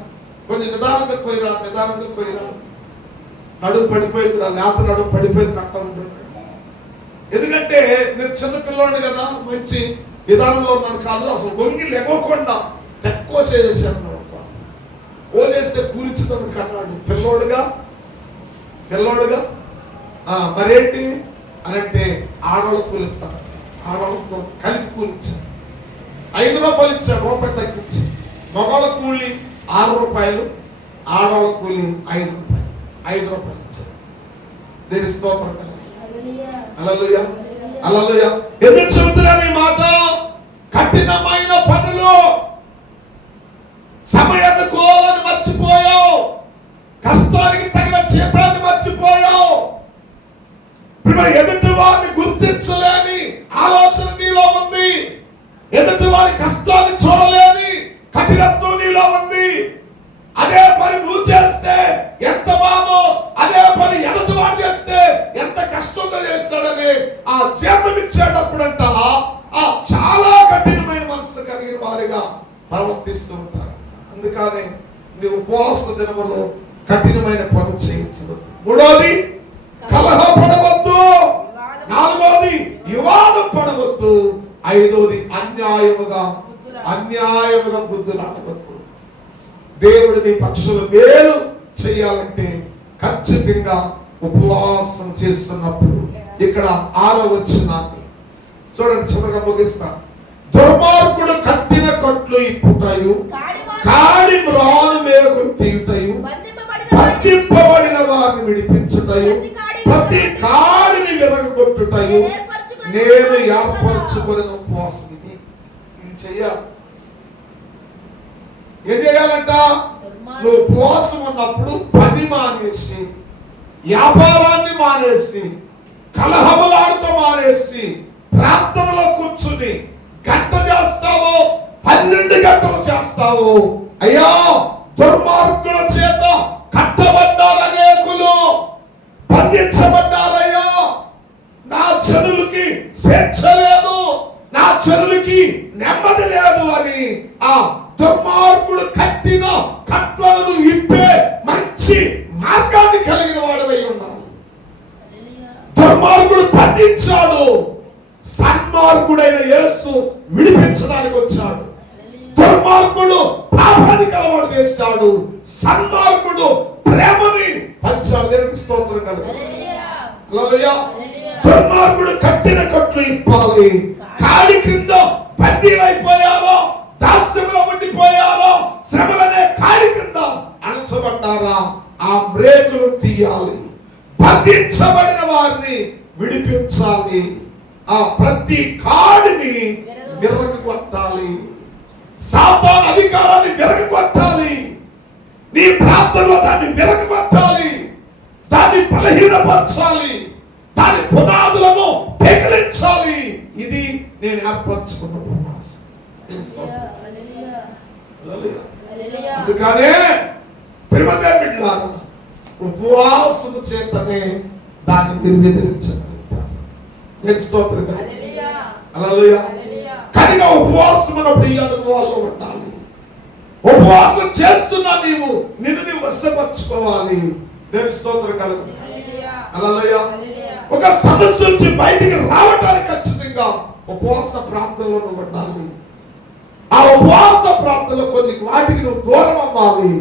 కొంచెం నిదానంగా పోయిరా, నడుము పడిపోయిందిరా, లేత నడుము పడిపోయింది అంటూ ఉండేవాడు. ఎందుకంటే నేను చిన్న పిల్లవాడిని కదా, మంచి విధానంలో ఉన్నాను కాదు, అసలు వంగి లెగకుండా తక్కువ చేసేసాను. ఓ చేస్తే కూలించుతాను కన్నాడు. పిల్లోడుగా మరేంటి అని అంటే ఆడవాళ్ళు కూలిస్తాను, ఆడవాళ్ళతో కలిపి కూలించాను. 5 రూపాయలు ఇచ్చాను, రూపాయి తగ్గించి. మగవాళ్ళ కూలి 6 రూపాయలు, ఆడవాళ్ళ కూలి 5 రూపాయలు, 5 రూపాయలు ఇచ్చాను. దేని స్తోత్రం కలుగు. హల్లెలూయా, హల్లెలూయా. ఎందుకు చెబుతున్నాను ఈ మాట? కఠినమైన పనులు, సమయాన్ని కోలని మర్చిపోయావు, కష్టానికి తగిన జీతాన్ని మర్చిపోయావు, ఎదుటి వారిని గుర్తించలేని ఆలోచన నీలో ఉంది, ఎదుటి వారి కష్టాన్ని చూడలేని కఠినత్వం నీలో ఉంది. అదే పని నువ్వు చేస్తే ఎంత బాధో, అదే పని ఎదుటి వాడు చేస్తే ఎంత కష్టంగా చేస్తాడని ఆ జీతం ఇచ్చేటప్పుడంట చాలా కఠినమైన మనసు కలిగిన వారిగా ప్రవర్తిస్తూ ఉంటారు. అందుకనే నువ్వు ఉపవాస దినములో కఠినమైన పనులు చేయించవద్దు. 3వది కలహ పడవద్దు. 4వది వివాదం పడవద్దు. 5వది అన్యాయముగా బుద్ధులు ఆడవద్దు. దేవుడు నీ పక్షులు మేలు చేయాలంటే ఖచ్చితంగా ఉపవాసం చేస్తున్నప్పుడు. ఇక్కడ 6వ వచనాన్ని చూడండి, చివరిగా ముగిస్తా. దుర్మార్గుడు కట్టిన కట్లు ఇప్పుటయు, కాడి మ్రాను మేకులు తీయుటయు, బంధింపబడిన వారిని విడిపించుటయు, ప్రతి కాడిని విరగొట్టుటయు నేను ఏర్పరచుకున్న ఉపవాసం. ఇది చెయ్యాలి. ఏం చేయాలంట? నువ్వు ఉపవాసం ఉన్నప్పుడు పని మానేసి, వ్యాపారాన్ని మానేసి, కలహములాడుతూ మానేసి, ప్రార్థనలో కూర్చుని గంట చేస్తావు, 12 గంటలు చేస్తావు. అయ్యా, దుర్మార్గుల చేత కట్టబడ్డారు, అనేకులు బంధించబడ్డారయ్యా. నా జనులకి స్వేచ్ఛ లేదు, నా జనులకి నెమ్మది లేదు అని ఆ దుర్మార్గుడు కట్టిన కట్లను ఇప్పే మంచి మార్గాన్ని కలిగిన వాడవై ఉండాలి. దుర్మార్గుడు బంధించాడు, సన్మార్గుడైన యేసు విడిపించడానికి వచ్చాడు. దుర్మార్గుడు పాపానికి అలవాటు చేశాడు, సన్మార్గుడు ప్రేమని పంచాడు. దేవునికి స్తోత్రం కలుగు. హల్లెలూయా. దుర్మార్గుడు కట్టిన కట్లు ఇప్పాలి. కాడి క్రింద బందీలైపోయారో, దాస్యంలో ఉండిపోయారో, శ్రమలనే కాడి క్రింద అణచబడ్డారా, ఆ బ్రేకులు తీయాలి. బంధించబడిన వారిని విడిపించాలి. ఆ ప్రతి కాడిని విరగొట్టాలి. సాతాను అధికారాన్ని విరగొట్టాలి. నీ నేర్చుకున్న ఉపవాసం. హల్లెలూయా. అందుకనే ప్రియమైన బిడ్డలారా, ఉపవాసము చేతనే దాన్ని నిర్వహించగలుగుతారు. దేవుని స్తోత్రం. హల్లెలూయా. కనుక ఉపవాసమునప్పుడు ఈ అనుభవాల్లో ఉండాలి. ఉపవాసం చేస్తున్నా నిన్ను వశపరచుకోవాలి. దేవుని స్తోత్రం కలుగుతుంది. హల్లెలూయా. ఒక సమస్య నుంచి బయటికి రావడానికి ఖచ్చితంగా ఉపవాస ప్రార్థనలో నువ్వు ఉండాలి. ఆ ఉపవాస ప్రార్థనలో కొన్ని వాటికి నువ్వు దూరం అవ్వాలి,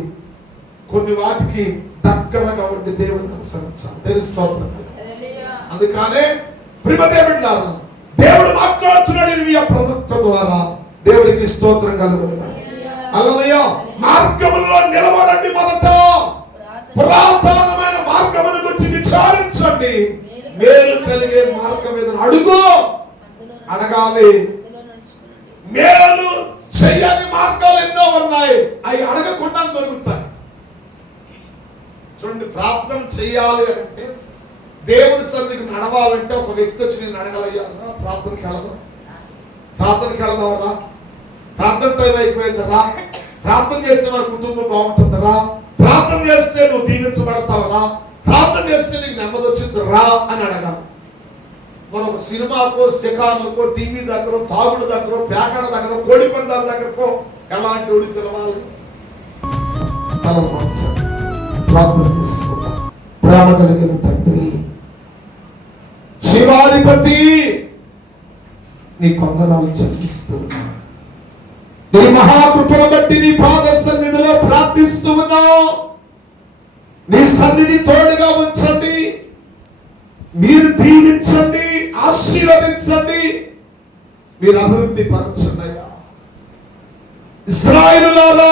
కొన్ని వాటికి దగ్గరగా ఉండి దేవుని అనుసరించాలి. దేవుని స్తోత్రం కలుగుతుంది. అందుకనే ప్రియదేవులారా, దేవుడు మాట్లాడుతున్నాడు ఇర్మియా ప్రవక్త ద్వారా. దేవునికి స్తోత్రం కలుగును. హల్లెలూయా. మార్గములో నిలబడండి, మొదట పురాతనమైన మార్గమును గురించి విచారించండి, మేలు కలిగే మార్గం మీద అడుగు అడగాలి. మేలు చెయ్యని మార్గాలు ఎన్నో ఉన్నాయి, అవి అడగకుండా దొరుకుతాయి. చూడండి, ప్రార్థన చెయ్యాలి అంటే, దేవుని సన్నిధికి నడవాలంటే ఒక వ్యక్తి వచ్చి నేను అడగలయ్యా ప్రార్థనకి వెళదామరా, ప్రార్థన టైం అయిపోయిందరా, ప్రార్థన చేస్తే మన కుటుంబం బాగుంటుందరా, ప్రార్థన చేస్తే నువ్వు దీవించబడతావరా, ప్రార్థన చేస్తే నీకు నెమ్మది వచ్చిందిరా అని అడగాలి. మనం ఒక సినిమాకో, శిఖార్లకో, టీవీ దగ్గర, తాగుడు దగ్గర, పేకాడ దగ్గర, కోడి పందాల దగ్గరకో ఎలాంటి వాడికి పిలవాలి? తల మనసు ప్రార్థన చేసుకుందాం. ప్రేమ కలిగిన తండ్రి, జీవాధిపతి, నీ కొందనాలు చెల్లిస్తున్నా. నీ మహాకృపను బట్టి నీ పాద సన్నిధిలో ప్రార్థిస్తూ ఉన్నావు. నీ సన్నిధి తోడుగా ఉంచండి, మీరు దీవించండి, ఆశీర్వదించండి, మీరు అభివృద్ధి పరచండి అయ్యా. ఇశ్రాయేలులారా,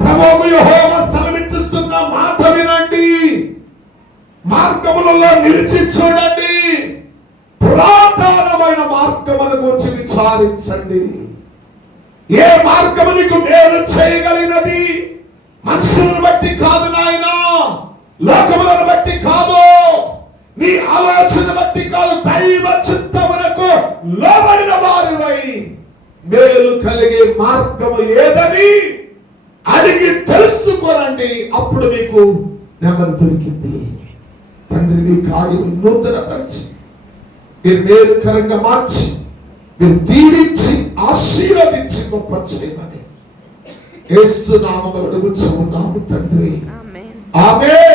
ప్రభువు యెహోవా సెలవిస్తున్న మాట వినండి, మార్గములలో నిలిచి చూడండి, పురాతనమైన మార్గమును గురించి విచారించండి. ఏ మార్గము నీకు మేలు చేయగలిగినది? మనుషులను బట్టి కాదు నాయనా, లోకములను బట్టి కాదు, నీ ఆలోచన బట్టి కాదు, దైవ చిత్తమునకు లోబడిన వారివై మేలు కలిగే మార్గము ఏదని అడిగి తెలుసుకోనండి, అప్పుడు మీకు నెమ్మది దొరికింది. తండ్రి, నీ కార్యం నూతన పరిచి, మీరు మేలుకరంగా మార్చి, మీరు దీవించి ఆశీర్వదించి గొప్ప చేయమని యేసు నామములో అడుగుచున్నాము తండ్రి. ఆమేన్.